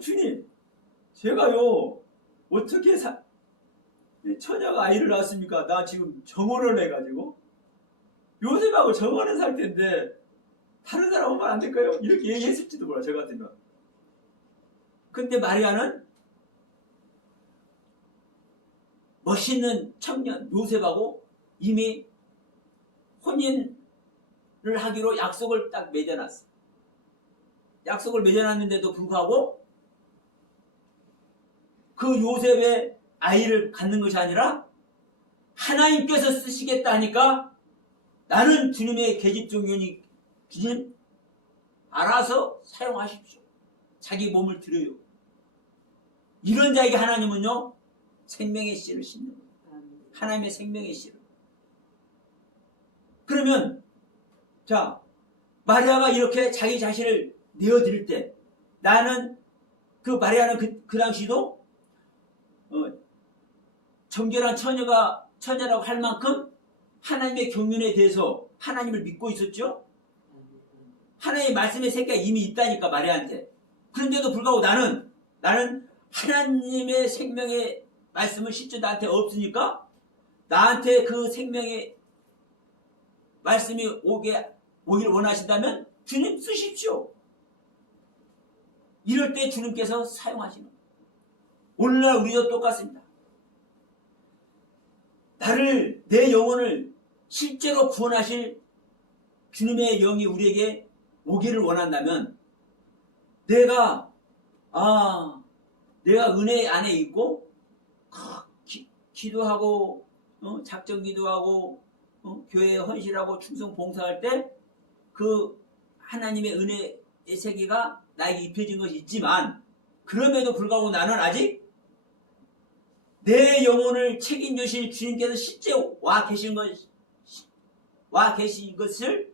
주님 제가요 어떻게 처녀가 아이를 낳았습니까? 나 지금 정혼을 해가지고 요셉하고 정혼을 살 텐데 다른 사람 오면 안 될까요? 이렇게 얘기했을지도 몰라 저 같으면. 근데 마리아는 멋있는 청년 요셉하고 이미 혼인을 하기로 약속을 딱 맺어놨어. 약속을 맺어놨는데도 불구하고 그 요셉의 아이를 갖는 것이 아니라 하나님께서 쓰시겠다 하니까 나는 주님의 계집종이니 주님 알아서 사용하십시오. 자기 몸을 드려요. 이런 자에게 하나님은요 생명의 씨를 심는 거예요. 아멘. 하나님의 생명의 씨를. 그러면 자 마리아가 이렇게 자기 자신을 내어드릴 때 나는 그 마리아는 그 당시도 정결한 처녀라고 할 만큼 하나님의 경륜에 대해서 하나님을 믿고 있었죠. 하나님의 말씀의 새끼가 이미 있다니까 마리아한테. 그런데도 불구하고 나는 하나님의 생명의 말씀은 실제 나한테 없으니까 나한테 그 생명의 말씀이 오길 원하신다면 주님 쓰십시오. 이럴 때 주님께서 사용하시는 거예요. 오늘날 우리도 똑같습니다. 내 영혼을 실제로 구원하실 주님의 영이 우리에게 오기를 원한다면 내가 은혜 안에 있고 기도하고 작정 기도하고 교회에 헌신하고 충성 봉사할 때 그 하나님의 은혜의 세계가 나에게 입혀진 것이 있지만 그럼에도 불구하고 나는 아직 내 영혼을 책임지실 주님께서 실제 와 계신 것을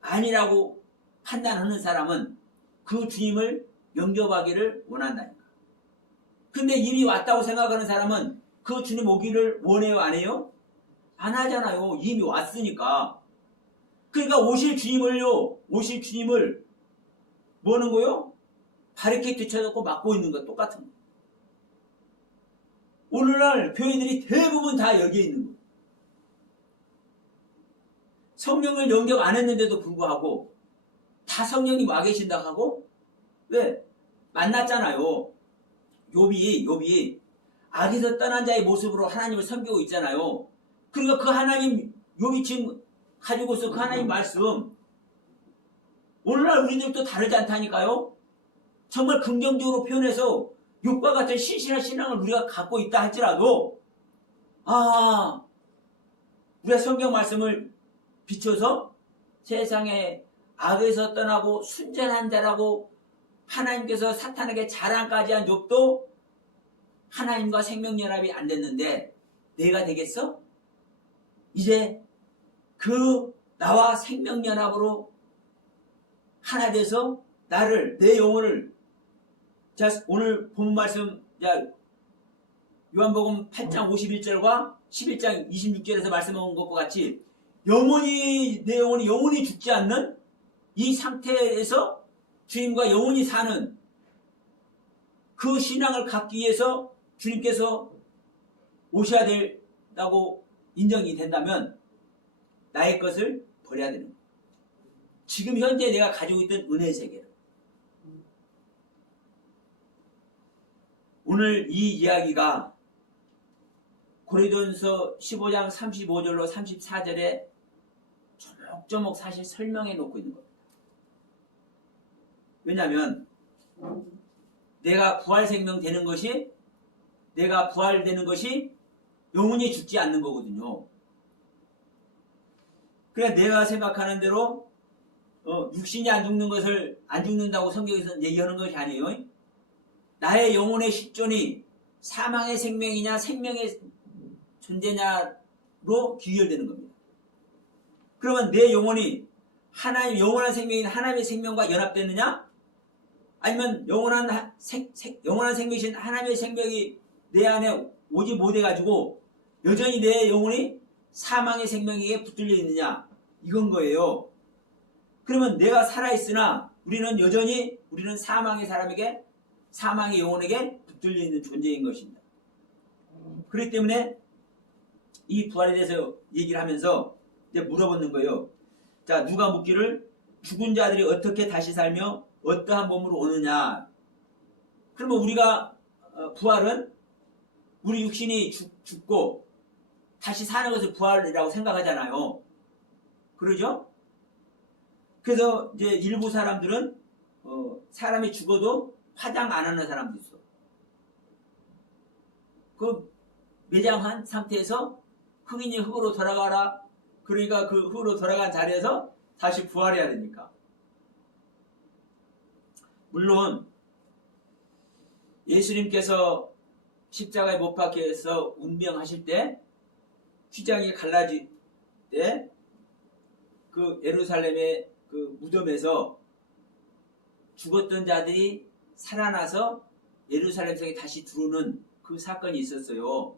아니라고 판단하는 사람은 그 주님을 영접하기를 원한다니까. 근데 이미 왔다고 생각하는 사람은 그 주님 오기를 원해요, 안 해요? 안 하잖아요. 이미 왔으니까. 그러니까 오실 주님을 뭐는 거요? 바리케이트 쳐놓고 막고 있는 거 똑같은 거. 오늘날 교회들이 대부분 다 여기에 있는 거예요. 성령을 영접 안 했는데도 불구하고 다 성령이 와 계신다고 하고 왜? 만났잖아요. 욥이 악에서 떠난 자의 모습으로 하나님을 섬기고 있잖아요. 그러니까 그 하나님 욥이 지금 가지고서 그 하나님 말씀 오늘날 우리들도 다르지 않다니까요. 정말 긍정적으로 표현해서 욥과 같은 신실한 신앙을 우리가 갖고 있다 할지라도 우리가 성경 말씀을 비춰서 세상에 악에서 떠나고 순전한 자라고 하나님께서 사탄에게 자랑까지 한 욥도 하나님과 생명연합이 안 됐는데 내가 되겠어? 이제 나와 생명연합으로 하나 돼서 내 영혼을 자 오늘 본 말씀 요한복음 8장 51절과 11장 26절에서 말씀한 것과 같이 내 영혼이 영원히 죽지 않는 이 상태에서 주님과 영원히 사는 그 신앙을 갖기 위해서 주님께서 오셔야 된다고 인정이 된다면 나의 것을 버려야 되는 거예요. 지금 현재 내가 가지고 있던 은혜의 세계를. 오늘 이 이야기가 고린도전서 15장 35절로 34절에 조목조목 사실 설명해 놓고 있는 겁니다. 왜냐하면 내가 부활되는 것이 영원히 죽지 않는 거거든요. 그러니까 내가 생각하는 대로 육신이 안 죽는다고 성경에서 얘기하는 것이 아니에요. 나의 영혼의 실존이 사망의 생명이냐 생명의 존재냐로 귀결되는 겁니다. 그러면 내 영혼이 영원한 생명인 하나님의 생명과 연합되느냐? 아니면 영원한 생명이신 하나님의 생명이 내 안에 오지 못해가지고 여전히 내 영혼이 사망의 생명에게 붙들려 있느냐? 이건 거예요. 그러면 내가 살아있으나 우리는 사망의 영혼에게 붙들려 있는 존재인 것입니다. 그렇기 때문에 이 부활에 대해서 얘기를 하면서 이제 물어보는 거예요. 자, 누가 묻기를 죽은 자들이 어떻게 다시 살며 어떠한 몸으로 오느냐. 그러면 우리가 부활은 우리 육신이 죽고 다시 사는 것을 부활이라고 생각하잖아요. 그러죠? 그래서 이제 일부 사람들은 사람이 죽어도 화장 안 하는 사람도 있어. 그 매장한 상태에서 흑인이 흙으로 돌아가라. 그러니까 그 흙으로 돌아간 자리에서 다시 부활해야 되니까. 물론 예수님께서 십자가에 못 박혀서 운명하실 때 휘장이 갈라질 때 그 예루살렘의 그 무덤에서 죽었던 자들이 살아나서 예루살렘 성에 다시 들어오는 그 사건이 있었어요.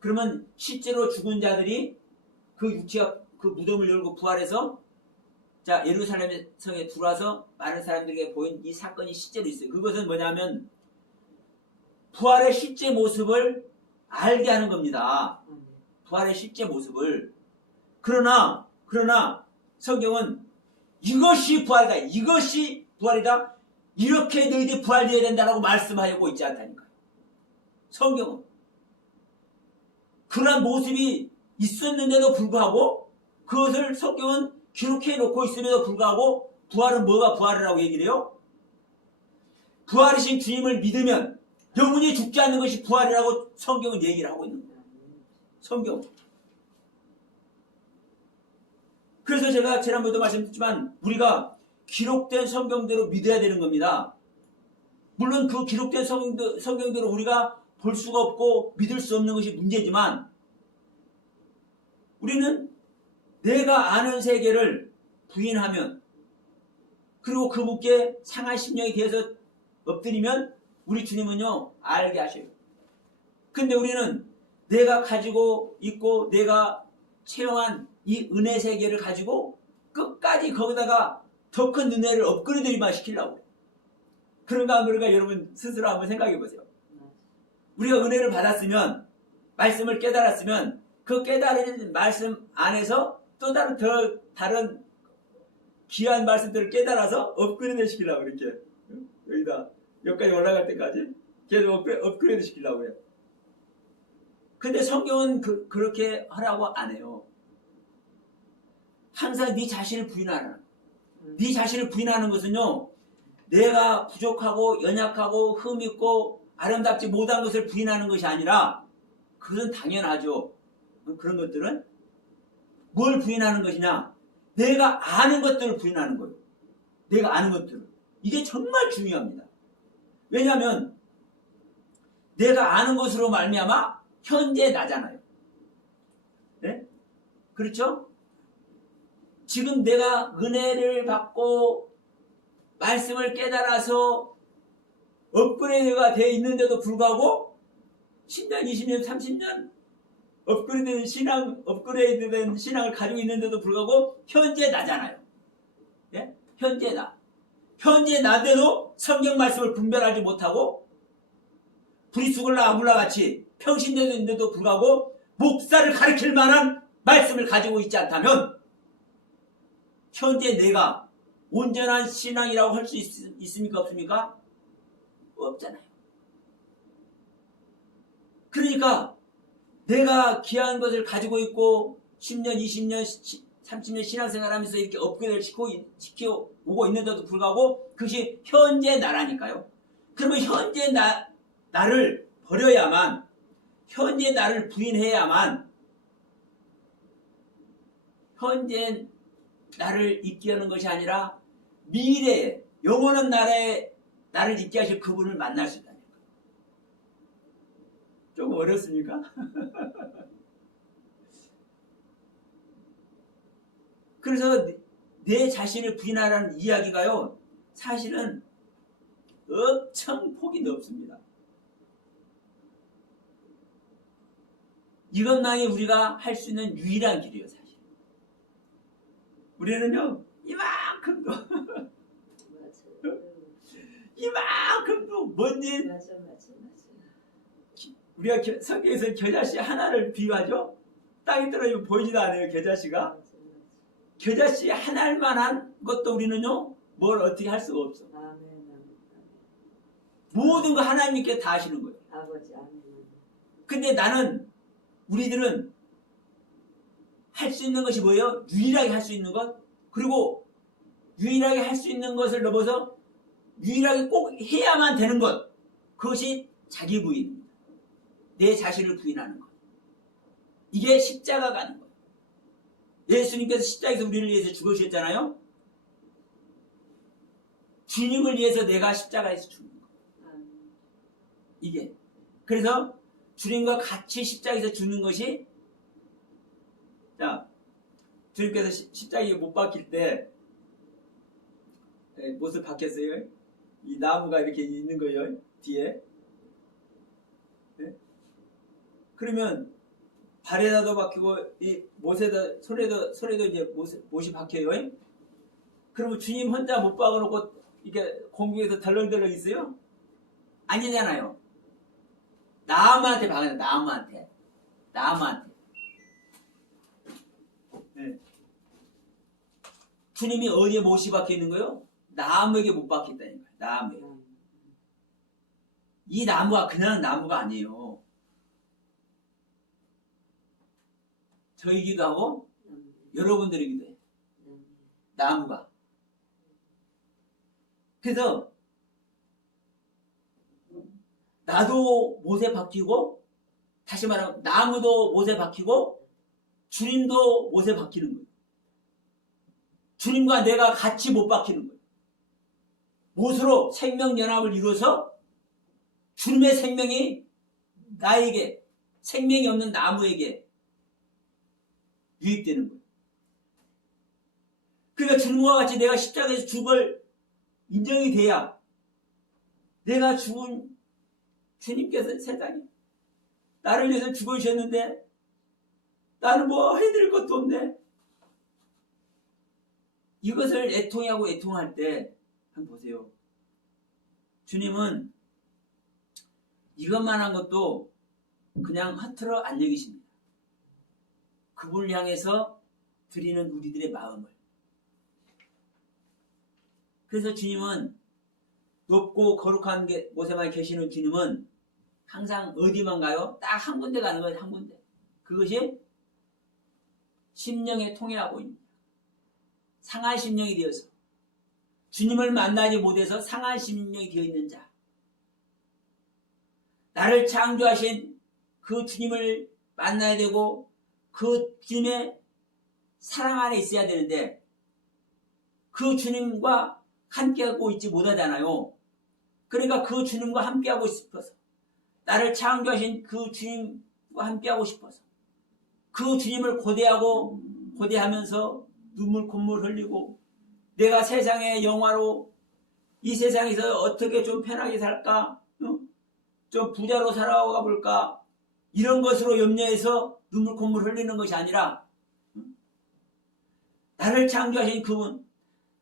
그러면 실제로 죽은 자들이 그 육체가 그 무덤을 열고 부활해서 자 예루살렘 성에 들어와서 많은 사람들에게 보인 이 사건이 실제로 있어요. 그것은 뭐냐면 부활의 실제 모습을 알게 하는 겁니다. 부활의 실제 모습을. 그러나 성경은 이것이 부활이다. 이것이 부활이다. 이렇게 너희들이 부활되어야 된다라고 말씀하고 있지 않다니까요. 성경은. 그러한 모습이 있었는데도 불구하고 그것을 성경은 기록해 놓고 있음에도 불구하고 부활은 뭐가 부활이라고 얘기를 해요? 부활이신 주님을 믿으면 영원히 죽지 않는 것이 부활이라고 성경은 얘기를 하고 있는 거예요. 성경. 그래서 제가 지난번에도 말씀드렸지만 우리가 기록된 성경대로 믿어야 되는 겁니다. 물론 그 기록된 성경대로 우리가 볼 수가 없고 믿을 수 없는 것이 문제지만 우리는 내가 아는 세계를 부인하면 그리고 그분께 상한 심령이 되어서 엎드리면 우리 주님은요 알게 하셔요. 근데 우리는 내가 가지고 있고 내가 체험한 이 은혜 세계를 가지고 끝까지 거기다가 더 큰 은혜를 업그레이드만 시키려고 해요. 그런가 안 그런가 여러분 스스로 한번 생각해 보세요. 우리가 은혜를 받았으면 말씀을 깨달았으면 그 깨달은 말씀 안에서 또 다른 귀한 말씀들을 깨달아서 업그레이드 시키려고 이렇게 여기다 여기까지 올라갈 때까지 계속 업그레이드 시키려고 해요. 근데 성경은 그렇게 하라고 안 해요. 항상 네 자신을 부인하라. 네 자신을 부인하는 것은요 내가 부족하고 연약하고 흠있고 아름답지 못한 것을 부인하는 것이 아니라 그것은 당연하죠. 그런 것들은 뭘 부인하는 것이냐? 내가 아는 것들을 부인하는 거예요. 내가 아는 것들을. 이게 정말 중요합니다. 왜냐하면 내가 아는 것으로 말미암아 현재 나잖아요. 네? 그렇죠? 지금 내가 은혜를 받고 말씀을 깨달아서 업그레이드가 되어 있는데도 불구하고 10년, 20년, 30년 업그레이드된 신앙을 가지고 있는데도 불구하고 현재 나잖아요. 예? 현재 나. 현재 나대로 성경 말씀을 분별하지 못하고 브리스골라 아굴라 같이 평신되는데도 불구하고 목사를 가르칠 만한 말씀을 가지고 있지 않다면 현재 내가 온전한 신앙이라고 할 수 있습니까? 없습니까? 없잖아요. 그러니까 내가 귀한 것을 가지고 있고 10년, 20년, 30년 신앙생활하면서 이렇게 업그레이드를 시켜오고 있는데도 불구하고 그것이 현재 나라니까요. 그러면 현재 나를 버려야만, 현재 나를 부인해야만 현재 나를 있게 하는 것이 아니라 미래에 영원한 나라에 나를 있게 하실 그분을 만날 수 있다는 거예요. 조금 어렵습니까? 그래서 내 자신을 부인하라는 이야기가요 사실은 엄청 폭이 넓습니다. 이것만이 우리가 할 수 있는 유일한 길이에요. 사실 우리는요 이만큼도 이만큼도 뭔지 우리가 성경에서 겨자씨 하나를 비유하죠. 땅에 떨어지면 보이지도 않아요. 겨자씨가 겨자씨 하나만한 것도 우리는요 뭘 어떻게 할 수가 없어. 모든 거 하나님께 다 하시는 거예요. 근데 우리들은 할 수 있는 것이 뭐예요? 유일하게 할 수 있는 것. 그리고 유일하게 할 수 있는 것을 넘어서 유일하게 꼭 해야만 되는 것. 그것이 자기 부인입니다. 내 자신을 부인하는 것. 이게 십자가 가는 거예요. 예수님께서 십자가에서 우리를 위해서 죽으셨잖아요. 주님을 위해서 내가 십자가에서 죽는 거예요. 아멘. 이게. 그래서 주님과 같이 십자가에서 죽는 것이, 자, 주님께서 십자가에 못 박힐 때 못을 박혔어요. 이 나무가 이렇게 있는 거예요. 뒤에. 네? 그러면 발에다도 박히고 이 못에다 손에도 이제 못이 박혀요. 그러면 주님 혼자 못 박아놓고 이렇게 공중에서 덜렁덜렁 있어요? 아니잖아요. 나무한테 박아요. 나무한테. 네. 주님이 어디에 못이 박혀 있는 거예요? 나무에게 못 박혀 있다니까요. 나무에. 이 나무가 그냥 나무가 아니에요. 저이기도 하고 여러분들이기도 해요. 나무가. 그래서 나도 못에 박히고, 다시 말하면 나무도 못에 박히고 주님도 못에 박히는 거예요. 주님과 내가 같이 못 박히는 거예요. 못으로 생명연합을 이루어서 주님의 생명이 나에게, 생명이 없는 나무에게 유입되는 거예요. 그러니까 주님과 같이 내가 십자가에서 죽을 인정이 돼야, 내가 죽은 주님께서 세상에 나를 위해서 죽으셨는데 나는 뭐 해드릴 것도 없네. 이것을 애통할 때 한번 보세요. 주님은 이것만 한 것도 그냥 허투루 안 여기십니다. 그분을 향해서 드리는 우리들의 마음을. 그래서 주님은, 높고 거룩한 곳에만 계시는 주님은 항상 어디만 가요? 딱 한 군데 가는 거예요. 한 군데. 그것이 심령의 통일하고 있습니다. 상한 심령이 되어서, 주님을 만나지 못해서 상한 심령이 되어 있는 자, 나를 창조하신 그 주님을 만나야 되고 그 주님의 사랑 안에 있어야 되는데, 그 주님과 함께하고 있지 못하잖아요. 그러니까 그 주님과 함께하고 싶어서, 나를 창조하신 그 주님과 함께하고 싶어서, 그 주님을 고대하면서 눈물 콧물 흘리고, 내가 세상의 영화로 이 세상에서 어떻게 좀 편하게 살까, 좀 부자로 살아가 볼까, 이런 것으로 염려해서 눈물 콧물 흘리는 것이 아니라, 나를 창조하신 그분,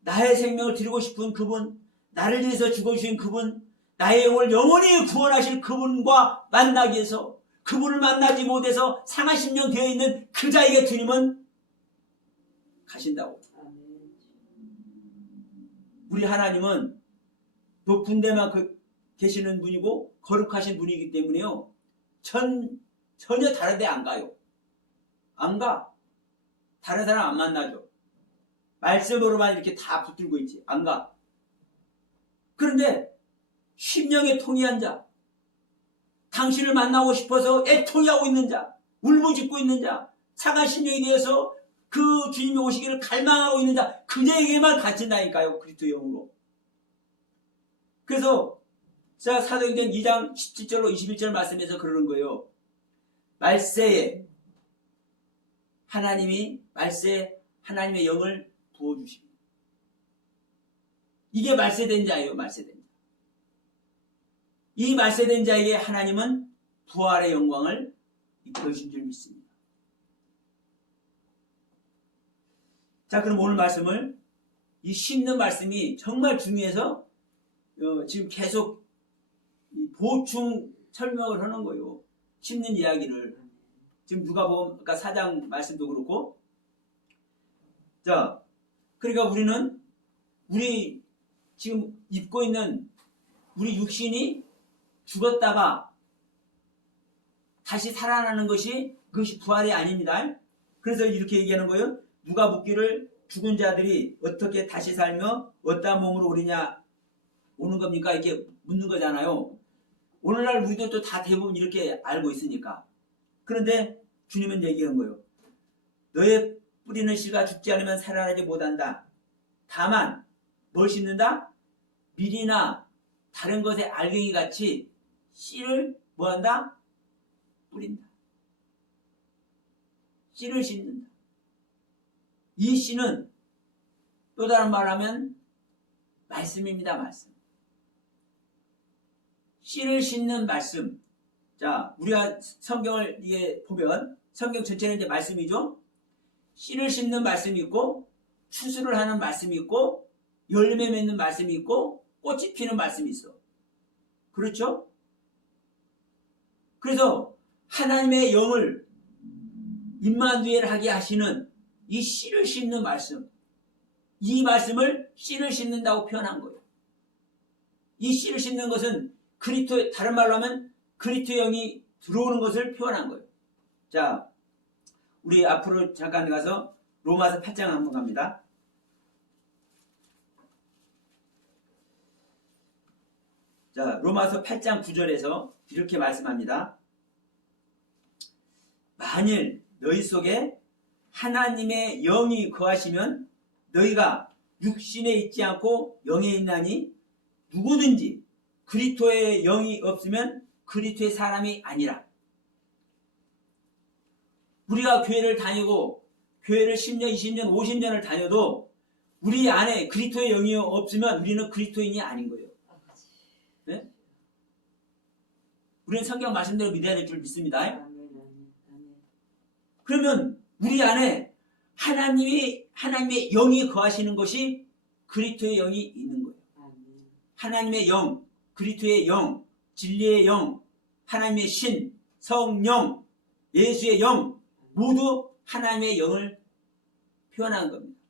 나의 생명을 드리고 싶은 그분, 나를 위해서 죽어주신 그분, 나의 영혼을 영원히 구원하실 그분과 만나기 위해서, 그분을 만나지 못해서 상한 심령 되어 있는 그 자에게 주님은 가신다고. 우리 하나님은 높은 데만 계시는 분이고 거룩하신 분이기 때문에요, 전혀 다른 데 안 가요. 안 가. 다른 사람 안 만나죠. 말씀으로만 이렇게 다 붙들고 있지. 안 가. 그런데 심령에 통이한 자, 당신을 만나고 싶어서 애통해하고 있는 자, 울부짖고 있는 자, 상한 심령이 되어서 그 주님이 오시기를 갈망하고 있는 자, 그녀에게만 갇힌다니까요. 그리스도의 영으로. 그래서 제가 사도행전 2장 17절로 21절 말씀에서 그러는 거예요. 말세에 하나님의 영을 부어주십니다. 이게 말세된 자예요. 말세된 자. 이 말세된 자에게 하나님은 부활의 영광을 이끌으신 줄 믿습니다. 자, 그럼 오늘 말씀을, 이 심는 말씀이 정말 중요해서 지금 계속 보충 설명을 하는 거예요. 심는 이야기를. 지금 누가복음 아까 4장 말씀도 그렇고. 자, 그러니까 우리 지금 입고 있는 우리 육신이 죽었다가 다시 살아나는 그것이 부활이 아닙니다. 그래서 이렇게 얘기하는 거예요. 누가 묻기를 죽은 자들이 어떻게 다시 살며 어떠한 몸으로 오는 겁니까? 이렇게 묻는 거잖아요. 오늘날 우리들도 다 대부분 이렇게 알고 있으니까. 그런데 주님은 얘기하는 거예요. 너의 뿌리는 씨가 죽지 않으면 살아나지 못한다. 다만 뭘 심는다? 밀이나 다른 것의 알갱이 같이 씨를 뭐한다? 뿌린다. 씨를 씻는다. 이 씨는 또 다른 말하면 말씀입니다. 말씀. 씨를 씻는 말씀. 자, 우리가 성경을 이게 보면 성경 전체는 이제 말씀이죠. 씨를 씻는 말씀이 있고 추수를 하는 말씀이 있고 열매 맺는 말씀이 있고 꽃이 피는 말씀이 있어. 그렇죠? 그래서 하나님의 영을 임마누엘 하게 하시는 이 씨를 씻는 말씀, 이 말씀을 씨를 씻는다고 표현한 거예요. 이 씨를 씻는 것은 그리스도, 다른 말로 하면 그리스도 영이 들어오는 것을 표현한 거예요. 자, 우리 앞으로 잠깐 가서 로마서 8장 한번 갑니다. 자, 로마서 8장 9절에서 이렇게 말씀합니다. 만일 너희 속에 하나님의 영이 거하시면 너희가 육신에 있지 않고 영에 있나니 누구든지 그리스도의 영이 없으면 그리스도의 사람이 아니라. 우리가 교회를 다니고 교회를 10년, 20년, 50년을 다녀도 우리 안에 그리스도의 영이 없으면 우리는 그리스도인이 아닌 거예요. 네? 우리는 성경 말씀대로 믿어야 될 줄 믿습니다. 그러면 우리 안에 하나님의 영이 거하시는 것이 그리스도의 영이 있는 거예요. 하나님의 영, 그리스도의 영, 진리의 영, 하나님의 신, 성령, 예수의 영 모두 하나님의 영을 표현한 겁니다.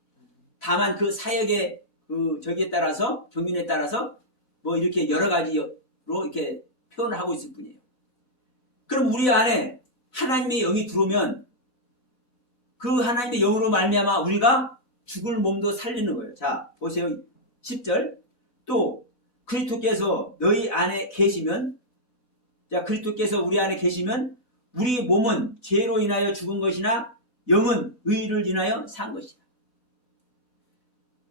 다만 그 사역의 그 저기에 따라서 종민에 따라서 뭐 이렇게 여러 가지로 이렇게 표현을 하고 있을 뿐이에요. 그럼 우리 안에 하나님의 영이 들어오면 그 하나님의 영으로 말미암아 우리가 죽을 몸도 살리는 거예요. 자, 보세요. 10절. 또 그리스도께서 너희 안에 계시면, 자, 그리스도께서 우리 안에 계시면 우리 몸은 죄로 인하여 죽은 것이나 영은 의를 인하여 산 것이다.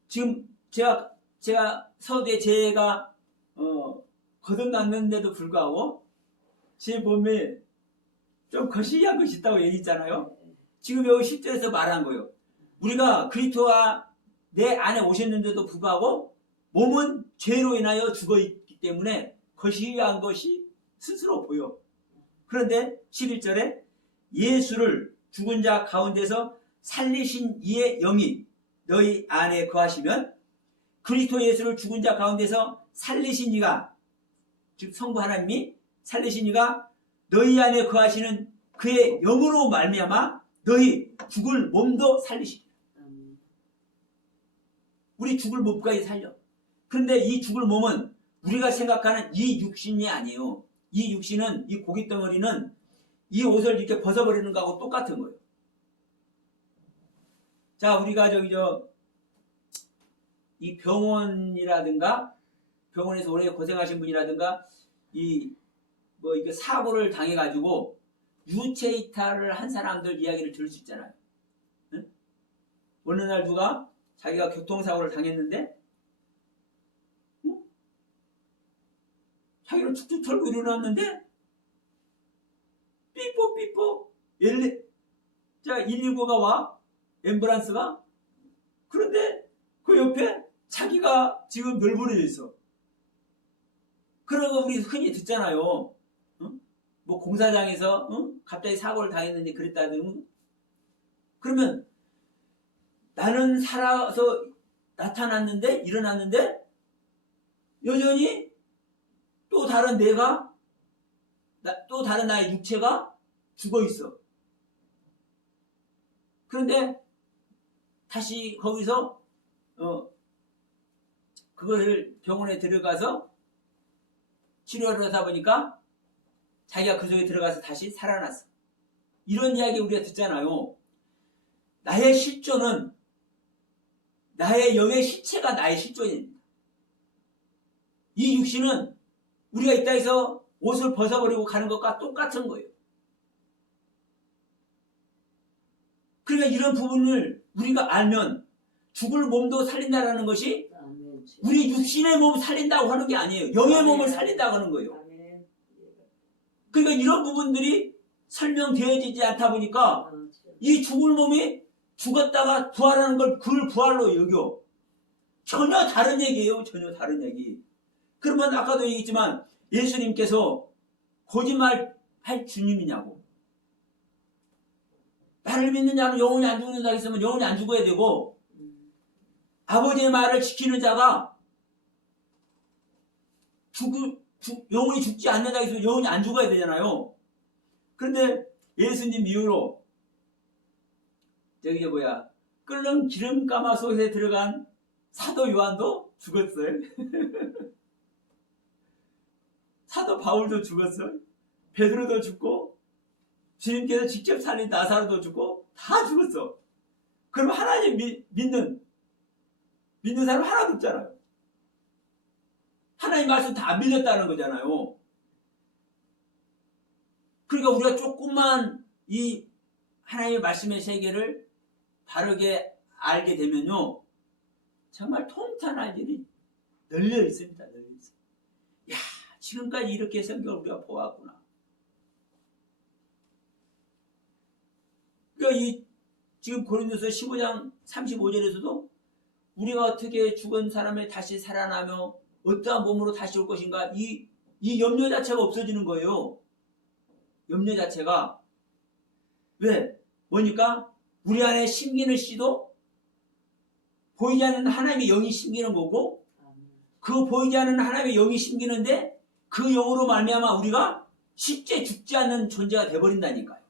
지금 제가 서두에 제가 거듭났는데도 불구하고 제 몸에 좀 거시기한 것이 있다고 얘기했잖아요. 지금 여기 10절에서 말한 거예요. 우리가 그리스도가 내 안에 오셨는데도 불구하고 몸은 죄로 인하여 죽어있기 때문에 거시기한 것이 스스로 보여. 그런데 11절에 예수를 죽은 자 가운데서 살리신 이의 영이 너희 안에 거하시면 그리스도 예수를 죽은 자 가운데서 살리신 이가, 즉 성부 하나님이 살리신 이가 너희 안에 거하시는 그의 영으로 말미암아 너희 죽을 몸도 살리시리라. 우리 죽을 몸까지 살려. 그런데 이 죽을 몸은 우리가 생각하는 이 육신이 아니에요. 이 육신은, 이 고깃덩어리는 이 옷을 이렇게 벗어버리는 거하고 똑같은 거예요. 자, 우리가 이 병원이라든가 병원에서 오래 고생하신 분이라든가 이게 사고를 당해가지고 유체 이탈을 한 사람들 이야기를 들을 수 있잖아요. 응? 어느 날 누가 자기가 교통사고를 당했는데 자기를 툭툭 털고 일어났는데 삐뽀 119가 와, 앰뷸런스가. 그런데 그 옆에 자기가 지금 널브러져 있어. 그런 거 우리 흔히 듣잖아요. 응? 뭐 공사장에서 갑자기 사고를 당했는데 그랬다든. 그러면 나는 살아서 나타났는데, 일어났는데 여전히 또 다른 내가, 또 다른 나의 육체가 죽어 있어. 그런데 다시 거기서 그것을 병원에 들어가서 치료를 하다 보니까 자기가 그 속에 들어가서 다시 살아났어. 이런 이야기 우리가 듣잖아요. 나의 실존은, 나의 영의 시체가 나의 실존입니다. 이 육신은 우리가 이 땅에서 옷을 벗어버리고 가는 것과 똑같은 거예요. 그러니까 이런 부분을 우리가 알면 죽을 몸도 살린다라는 것이 그렇지. 우리 육신의 몸 살린다고 하는 게 아니에요. 영의 아멘. 몸을 살린다고 하는 거예요. 아멘. 그러니까 이런 부분들이 설명되어지지 않다 보니까 이 죽을 몸이 죽었다가 부활하는 걸 그걸 부활로 여겨. 전혀 다른 얘기예요. 전혀 다른 얘기. 그러면 아까도 얘기했지만 예수님께서 거짓말 할 주님이냐고. 나를 믿는 자는 영원히 안 죽는다 했으면 영원히 안 죽어야 되고, 아버지의 말을 지키는 자가 영원히 죽지 않는다 했으면 영원히 안 죽어야 되잖아요. 그런데 예수님 이후로 저기 끓는 기름가마솥에 들어간 사도 요한도 죽었어요. 사도 바울도 죽었어요. 베드로도 죽고 주님께서 직접 살린 나사로도 죽고 다 죽었어. 그럼 하나님 믿는 사람 하나도 없잖아요. 하나님 말씀 다 안 믿었다는 거잖아요. 그러니까 우리가 조금만 이 하나님의 말씀의 세계를 바르게 알게 되면요, 정말 통탄할 일이 널려 있습니다. 널려 있어요. 야, 지금까지 이렇게 성경을 우리가 보았구나. 그러니까 지금 고린도서 15장 35절에서도 우리가 어떻게 죽은 사람을 다시 살아나며 어떠한 몸으로 다시 올 것인가, 이 염려 자체가 없어지는 거예요. 염려 자체가. 왜? 뭐니까 우리 안에 심기는 씨도 보이지 않는 하나님의 영이 심기는 거고, 그 보이지 않는 하나님의 영이 심기는데 그 영으로 말미암아 우리가 쉽게 죽지 않는 존재가 돼버린다니까요.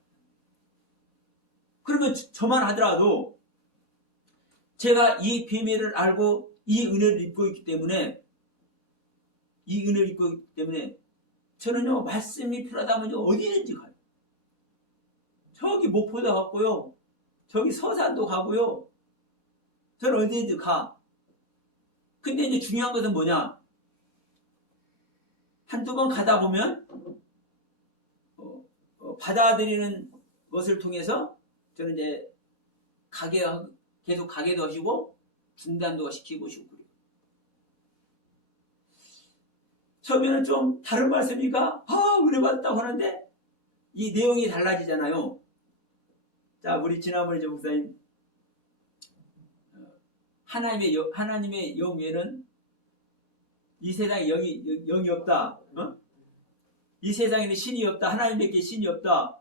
그러면 저만 하더라도 제가 이 비밀을 알고 이 은혜를 입고 있기 때문에 저는요, 말씀이 필요하다면요 어디든지 가요. 저기 목포도 갔고요, 저기 서산도 가고요, 저는 어디든지 가. 근데 이제 중요한 것은 뭐냐, 한두 번 가다 보면 받아들이는 것을 통해서 저는 이제 계속 가게도 하시고 중단도 시키고 싶고 그래요. 처음에는 좀 다른 말씀이니까 은혜 받았다고 하는데 이 내용이 달라지잖아요. 자, 우리 지난번에 목사님, 하나님의 영 외에는 이 세상에 영이 없다. 이 세상에는 신이 없다. 하나님밖에 신이 없다.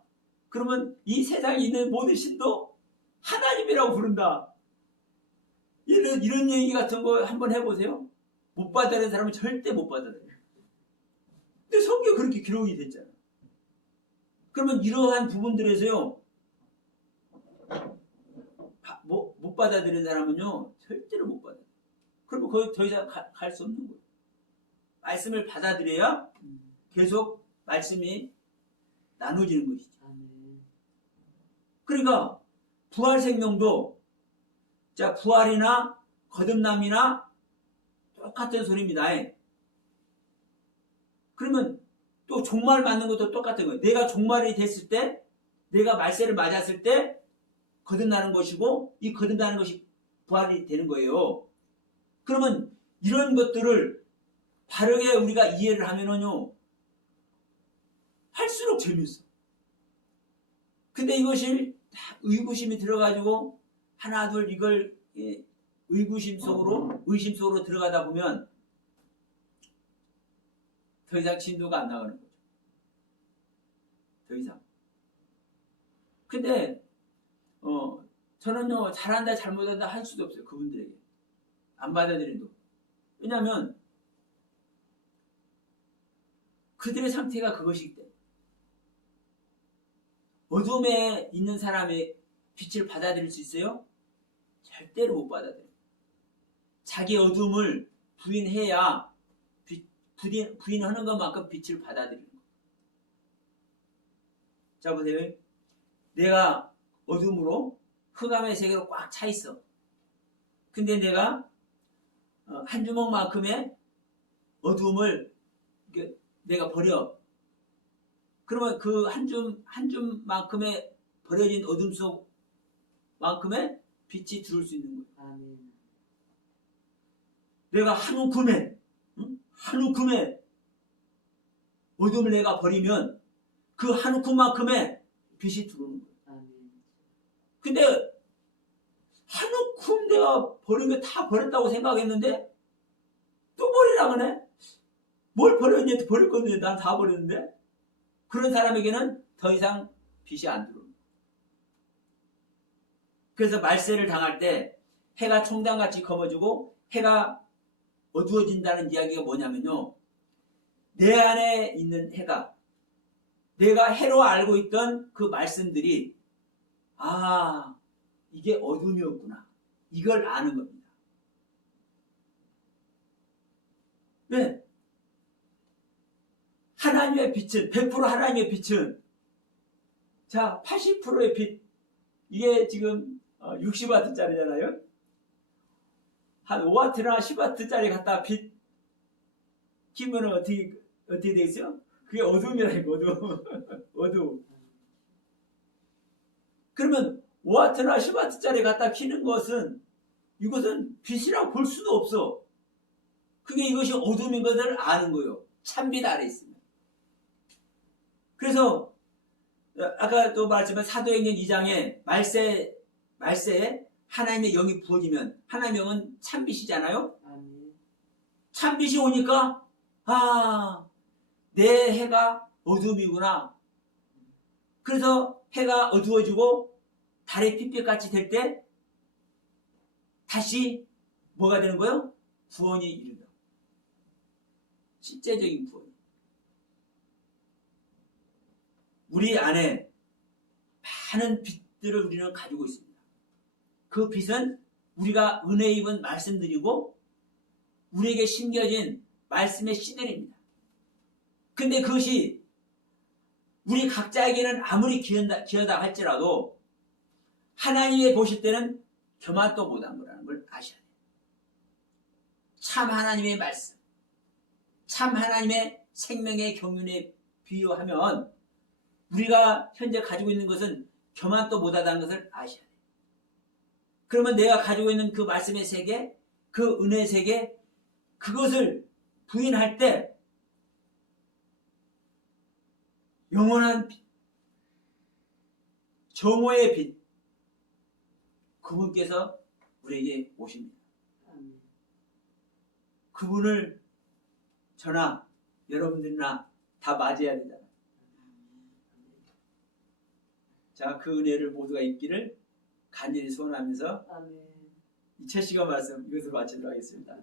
그러면 이 세상에 있는 모든 신도 하나님이라고 부른다. 이런 얘기 같은 거 한번 해보세요. 못 받아들이는 사람은 절대 못 받아들여요. 근데 성경에 그렇게 기록이 됐잖아. 그러면 이러한 부분들에서요, 못 받아들이는 사람은요 절대로 못 받아들여요. 그러면 거기 더 이상 갈 수 없는 거예요. 말씀을 받아들여야 계속 말씀이 나눠지는 것이죠. 그러니까 부활 생명도, 자, 부활이나 거듭남이나 똑같은 소리입니다. 그러면 또 종말 맞는 것도 똑같은 거예요. 내가 종말이 됐을 때, 내가 말세를 맞았을 때 거듭나는 것이고, 이 거듭나는 것이 부활이 되는 거예요. 그러면 이런 것들을 바르게 우리가 이해를 하면은요, 할수록 재밌어. 근데 이것이 다 의구심이 들어가지고 하나 둘 이걸 의심 속으로 들어가다 보면 더 이상 진도가 안 나가는 거죠. 더 이상. 근데 저는요, 잘한다 잘못한다 할 수도 없어요. 그분들에게 안 받아들인도. 왜냐하면 그들의 상태가 그것이기 때문에. 어둠에 있는 사람의 빛을 받아들일 수 있어요? 절대로 못 받아들여요. 자기 어둠을 부인해야 부인하는 것만큼 빛을 받아들이는 거예요. 자, 보세요. 내가 어둠으로 흑암의 세계로 꽉 차 있어. 근데 내가 한 주먹만큼의 어둠을 내가 버려. 그러면 그 한 줌만큼의 버려진 어둠 속, 만큼의 빛이 들어올 수 있는 거예요. 아멘. 내가 한 움큼에 한 움큼의 어둠을 내가 버리면 그 한 움큼만큼의 빛이 들어오는 거예요. 아멘. 근데 한 움큼 내가 버린 게 다 버렸다고 생각했는데 또 버리라 그러네. 뭘 버렸니? 버릴 건데 난 다 버렸는데. 그런 사람에게는 더 이상 빛이 안 들어옵니다. 그래서 말세를 당할 때 해가 총장같이 검어지고 해가 어두워진다는 이야기가 뭐냐면요, 내 안에 있는 해가, 내가 해로 알고 있던 그 말씀들이 이게 어둠이었구나, 이걸 아는 겁니다. 왜? 하나님의 빛은 100% 하나님의 빛은, 자, 80%의 빛, 이게 지금 60W짜리잖아요. 한 5W나 10W짜리 갖다 빛 키면 어떻게 되겠어요? 그게 어둠이라니까, 어둠. 어둠. 그러면 5W나 10W짜리 갖다 키는 것은, 이것은 빛이라고 볼 수도 없어. 그게 이것이 어둠인 것을 아는 거예요. 참빛 아래 있으면. 그래서 아까 또 말했지만 사도행전 2장에 말세에 하나님의 영이 부어지면, 하나님의 영은 참빛이잖아요. 아멘. 참빛이 오니까 내 해가 어둠이구나. 그래서 해가 어두워지고 달의 핏빛같이 될 때 다시 뭐가 되는 거예요? 구원이 이르다. 실제적인 구원. 우리 안에 많은 빛들을 우리는 가지고 있습니다. 그 빛은 우리가 은혜 입은 말씀들이고 우리에게 심겨진 말씀의 씨들입니다. 근데 그것이 우리 각자에게는 아무리 귀하다 할지라도 하나님이 보실 때는 교만도 못한 거라는 걸 아셔야 돼요. 참 하나님의 말씀, 참 하나님의 생명의 경륜에 비유하면 우리가 현재 가지고 있는 것은 교만도 못하다는 것을 아셔야 돼요. 그러면 내가 가지고 있는 그 말씀의 세계, 그 은혜의 세계, 그것을 부인할 때 영원한 빛, 정오의 빛, 그분께서 우리에게 오십니다. 아멘. 그분을 저나 여러분들이나 다 맞이해야 되잖아요. 자, 그 은혜를 모두가 입기를 간절히 소원하면서 아멘. 이 첫 시간 말씀 이것으로 마치도록 하겠습니다.